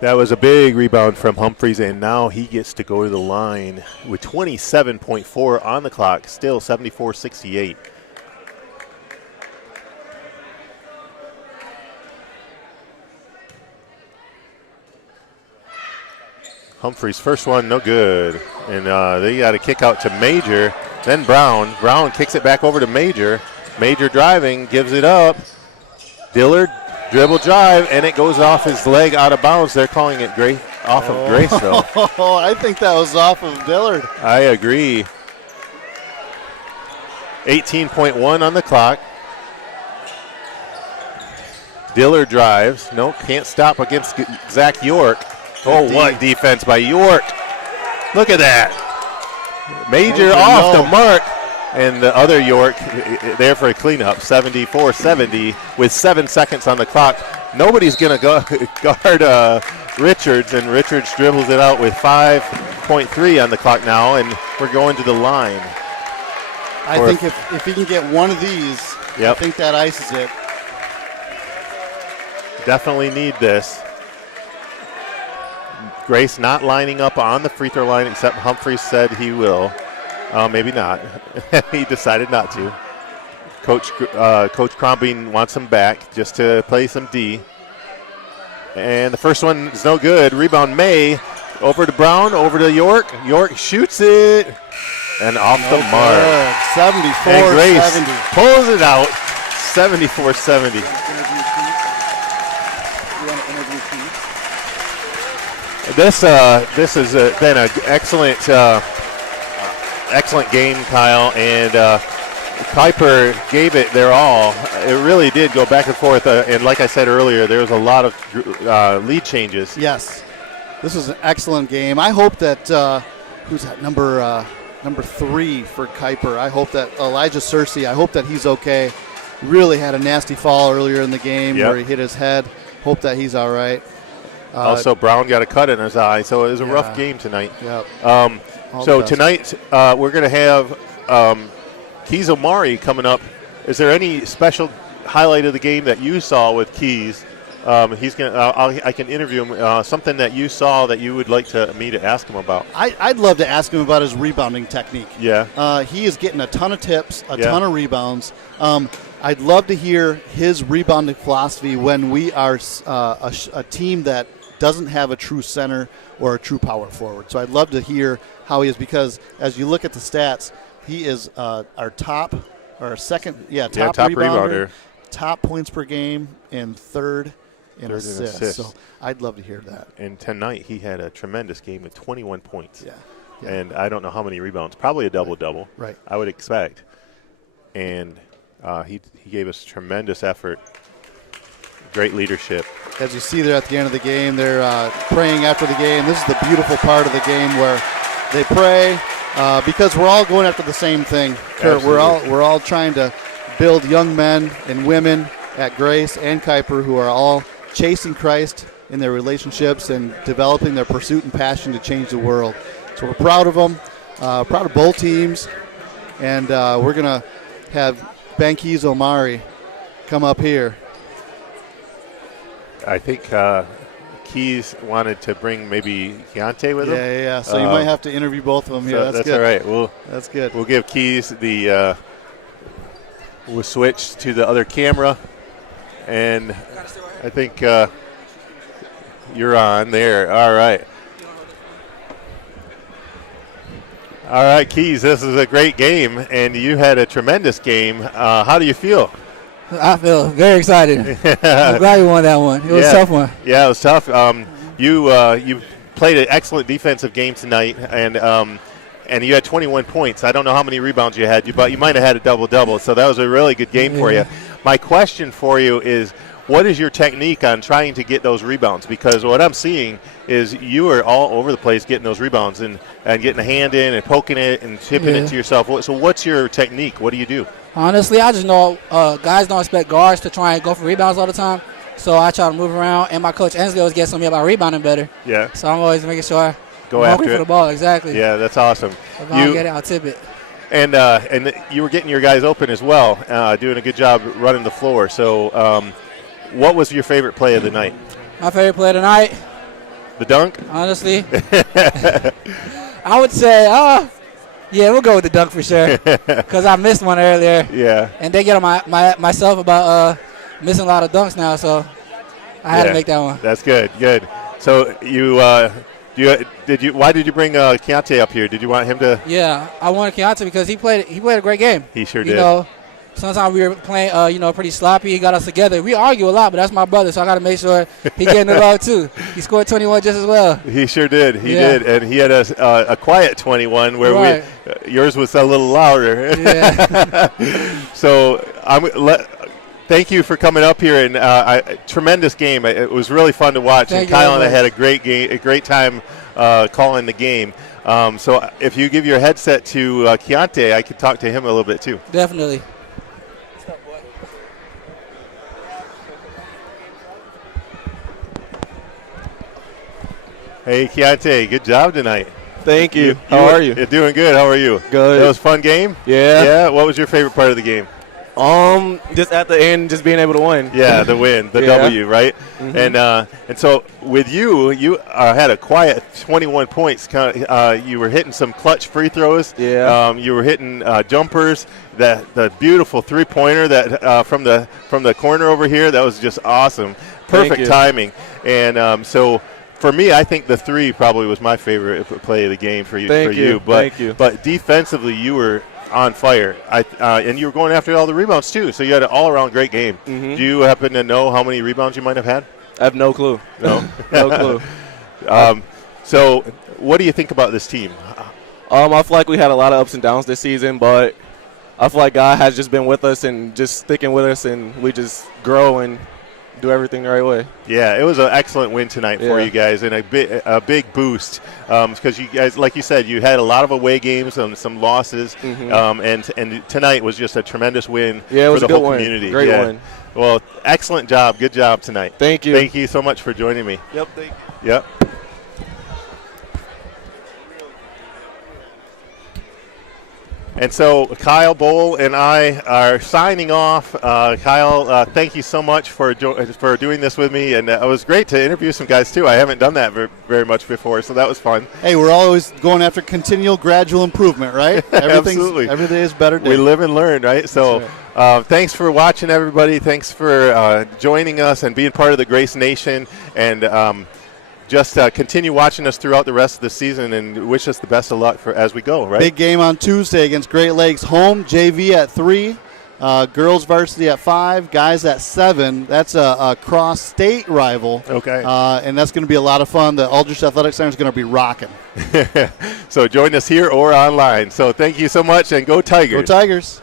That was a big rebound from Humphreys, and now he gets to go to the line with 27.4 on the clock. Still 74-68. Humphreys' first one, no good. And they got a kick out to Major. Then Brown. Brown kicks it back over to Major. Major driving, gives it up. Dillard, dribble drive, and it goes off his leg out of bounds. They're calling it off of Grace, though. I think that was off of Dillard. I agree. 18.1 on the clock. Dillard drives. No, can't stop against Zach York. Oh, what defense by York. Look at that. Major off the mark. And the other York there for a cleanup, 74-70 with 7 seconds on the clock. Nobody's going to guard Richards, and Richards dribbles it out with 5.3 on the clock now, and we're going to the line. I think if he can get one of these, I think that ices it. Definitely need this. Grace not lining up on the free throw line, except Humphreys said he will. Maybe not. He decided not to. Coach Crombie wants him back just to play some D. And the first one is no good. Rebound May. Over to Brown, over to York. York shoots it. And off the mark. 74-70. And Grace pulls it out. 74-70. This has been an excellent game, Kyle, and Kuyper gave it their all. It really did go back and forth, and like I said earlier, there was a lot of lead changes. Yes, this was an excellent game. I hope that who's that number 3 for Kuyper? I hope that Elijah Searcy. I hope that he's okay. Really had a nasty fall earlier in the game where he hit his head. Hope that he's all right. Also, Brown got a cut in his eye, so it was a rough game tonight. Yep. So tonight we're going to have Keys Omari coming up. Is there any special highlight of the game that you saw with Keys? He's going. I can interview him. Something that you saw that you would like me to ask him about. I'd love to ask him about his rebounding technique. Yeah. He is getting a ton of tips, a ton of rebounds. I'd love to hear his rebounding philosophy when we are a team that doesn't have a true center or a true power forward. So I'd love to hear how he is, because as you look at the stats, he is our top rebounder, top points per game, and third in assists. So I'd love to hear that. And tonight he had a tremendous game with 21 points. Yeah. And I don't know how many rebounds. Probably a double-double. Right. I would expect. And he gave us tremendous effort. Great leadership. As you see there at the end of the game, they're praying after the game. This is the beautiful part of the game where they pray because we're all going after the same thing. Kurt, we're all trying to build young men and women at Grace and Kuyper who are all chasing Christ in their relationships and developing their pursuit and passion to change the world. So we're proud of them, proud of both teams, and we're going to have Keys Omari come up here. I think Keys wanted to bring maybe Keontae with him. Yeah. So you might have to interview both of them here. So that's all right. That's good. We'll give Keys the we'll switch to the other camera, and I think you're on there. All right. All right, Keys, this is a great game, and you had a tremendous game. How do you feel? I feel very excited. I'm glad we won that one. It was a tough one. Yeah, it was tough. You played an excellent defensive game tonight, and you had 21 points. I don't know how many rebounds you had, but you might have had a double-double, so that was a really good game for you. My question for you is, what is your technique on trying to get those rebounds? Because what I'm seeing is you are all over the place getting those rebounds and getting a hand in and poking it and tipping it to yourself. So what's your technique? What do you do? Honestly, I just know guys don't expect guards to try and go for rebounds all the time. So I try to move around, and my coach Ensley always gets on me about rebounding better. Yeah. So I'm always making sure I'm after for the ball. Exactly. Yeah, that's awesome. If I don't get it, I'll tip it. And you were getting your guys open as well, doing a good job running the floor. So what was your favorite play of the night? My favorite play of the night? The dunk? Honestly. I would say, yeah, we'll go with the dunk for sure because I missed one earlier. Yeah. And they get on myself about missing a lot of dunks now, so I had to make that one. That's good. Good. So why did you bring Keontae up here? Did you want him to? Yeah, I wanted Keontae because he played a great game. He sure did. You know, sometimes we were playing, pretty sloppy. He got us together. We argue a lot, but that's my brother, so I got to make sure he getting the love too. He scored 21 just as well. He sure did. He did, and he had a quiet 21 where yours was a little louder. Yeah. So thank you for coming up here, and tremendous game. It was really fun to watch. Thank and Kyle and I had a great time calling the game. So if you give your headset to Keontae, I could talk to him a little bit too. Definitely. Hey, Keontae, good job tonight. Thank you. How are you? You're doing good. How are you? Good. That was a fun game? Yeah. Yeah? What was your favorite part of the game? Just at the end, just being able to win. Yeah, the win, the W, right? Mm-hmm. And so with you had a quiet 21 points. You were hitting some clutch free throws. Yeah. You were hitting jumpers. The beautiful 3-pointer that from the corner over here, that was just awesome. Perfect timing. And so for me, I think the 3 probably was my favorite play of the game for you. Thank you. But defensively, you were on fire. And you were going after all the rebounds too. So you had an all-around great game. Mm-hmm. Do you happen to know how many rebounds you might have had? I have no clue. No, no clue. So what do you think about this team? I feel like we had a lot of ups and downs this season, but I feel like God has just been with us and just sticking with us, and we just grow and do everything the right way. Yeah, it was an excellent win tonight for you guys, and a big boost because you guys, like you said, you had a lot of away games and some losses, and tonight was just a tremendous win it was for the a good whole win. community. Great win. Well, excellent job. Good job tonight. Thank you. Thank you so much for joining me. Yep, thank you. Yep. And so Kyle Bowl and I are signing off. Kyle, thank you so much for doing this with me, and it was great to interview some guys too. I haven't done that very much before, so that was fun. Hey, we're always going after continual gradual improvement, right? Absolutely. Every day is better day. We live and learn, right? So thanks for watching, everybody. Thanks for joining us and being part of the Grace Nation, and just continue watching us throughout the rest of the season, and wish us the best of luck as we go, right? Big game on Tuesday against Great Lakes. Home, JV at 3, girls varsity at 5, guys at 7. That's a cross-state rival. Okay. And that's going to be a lot of fun. The Aldrich Athletic Center is going to be rocking. So join us here or online. So thank you so much, and go Tigers. Go Tigers.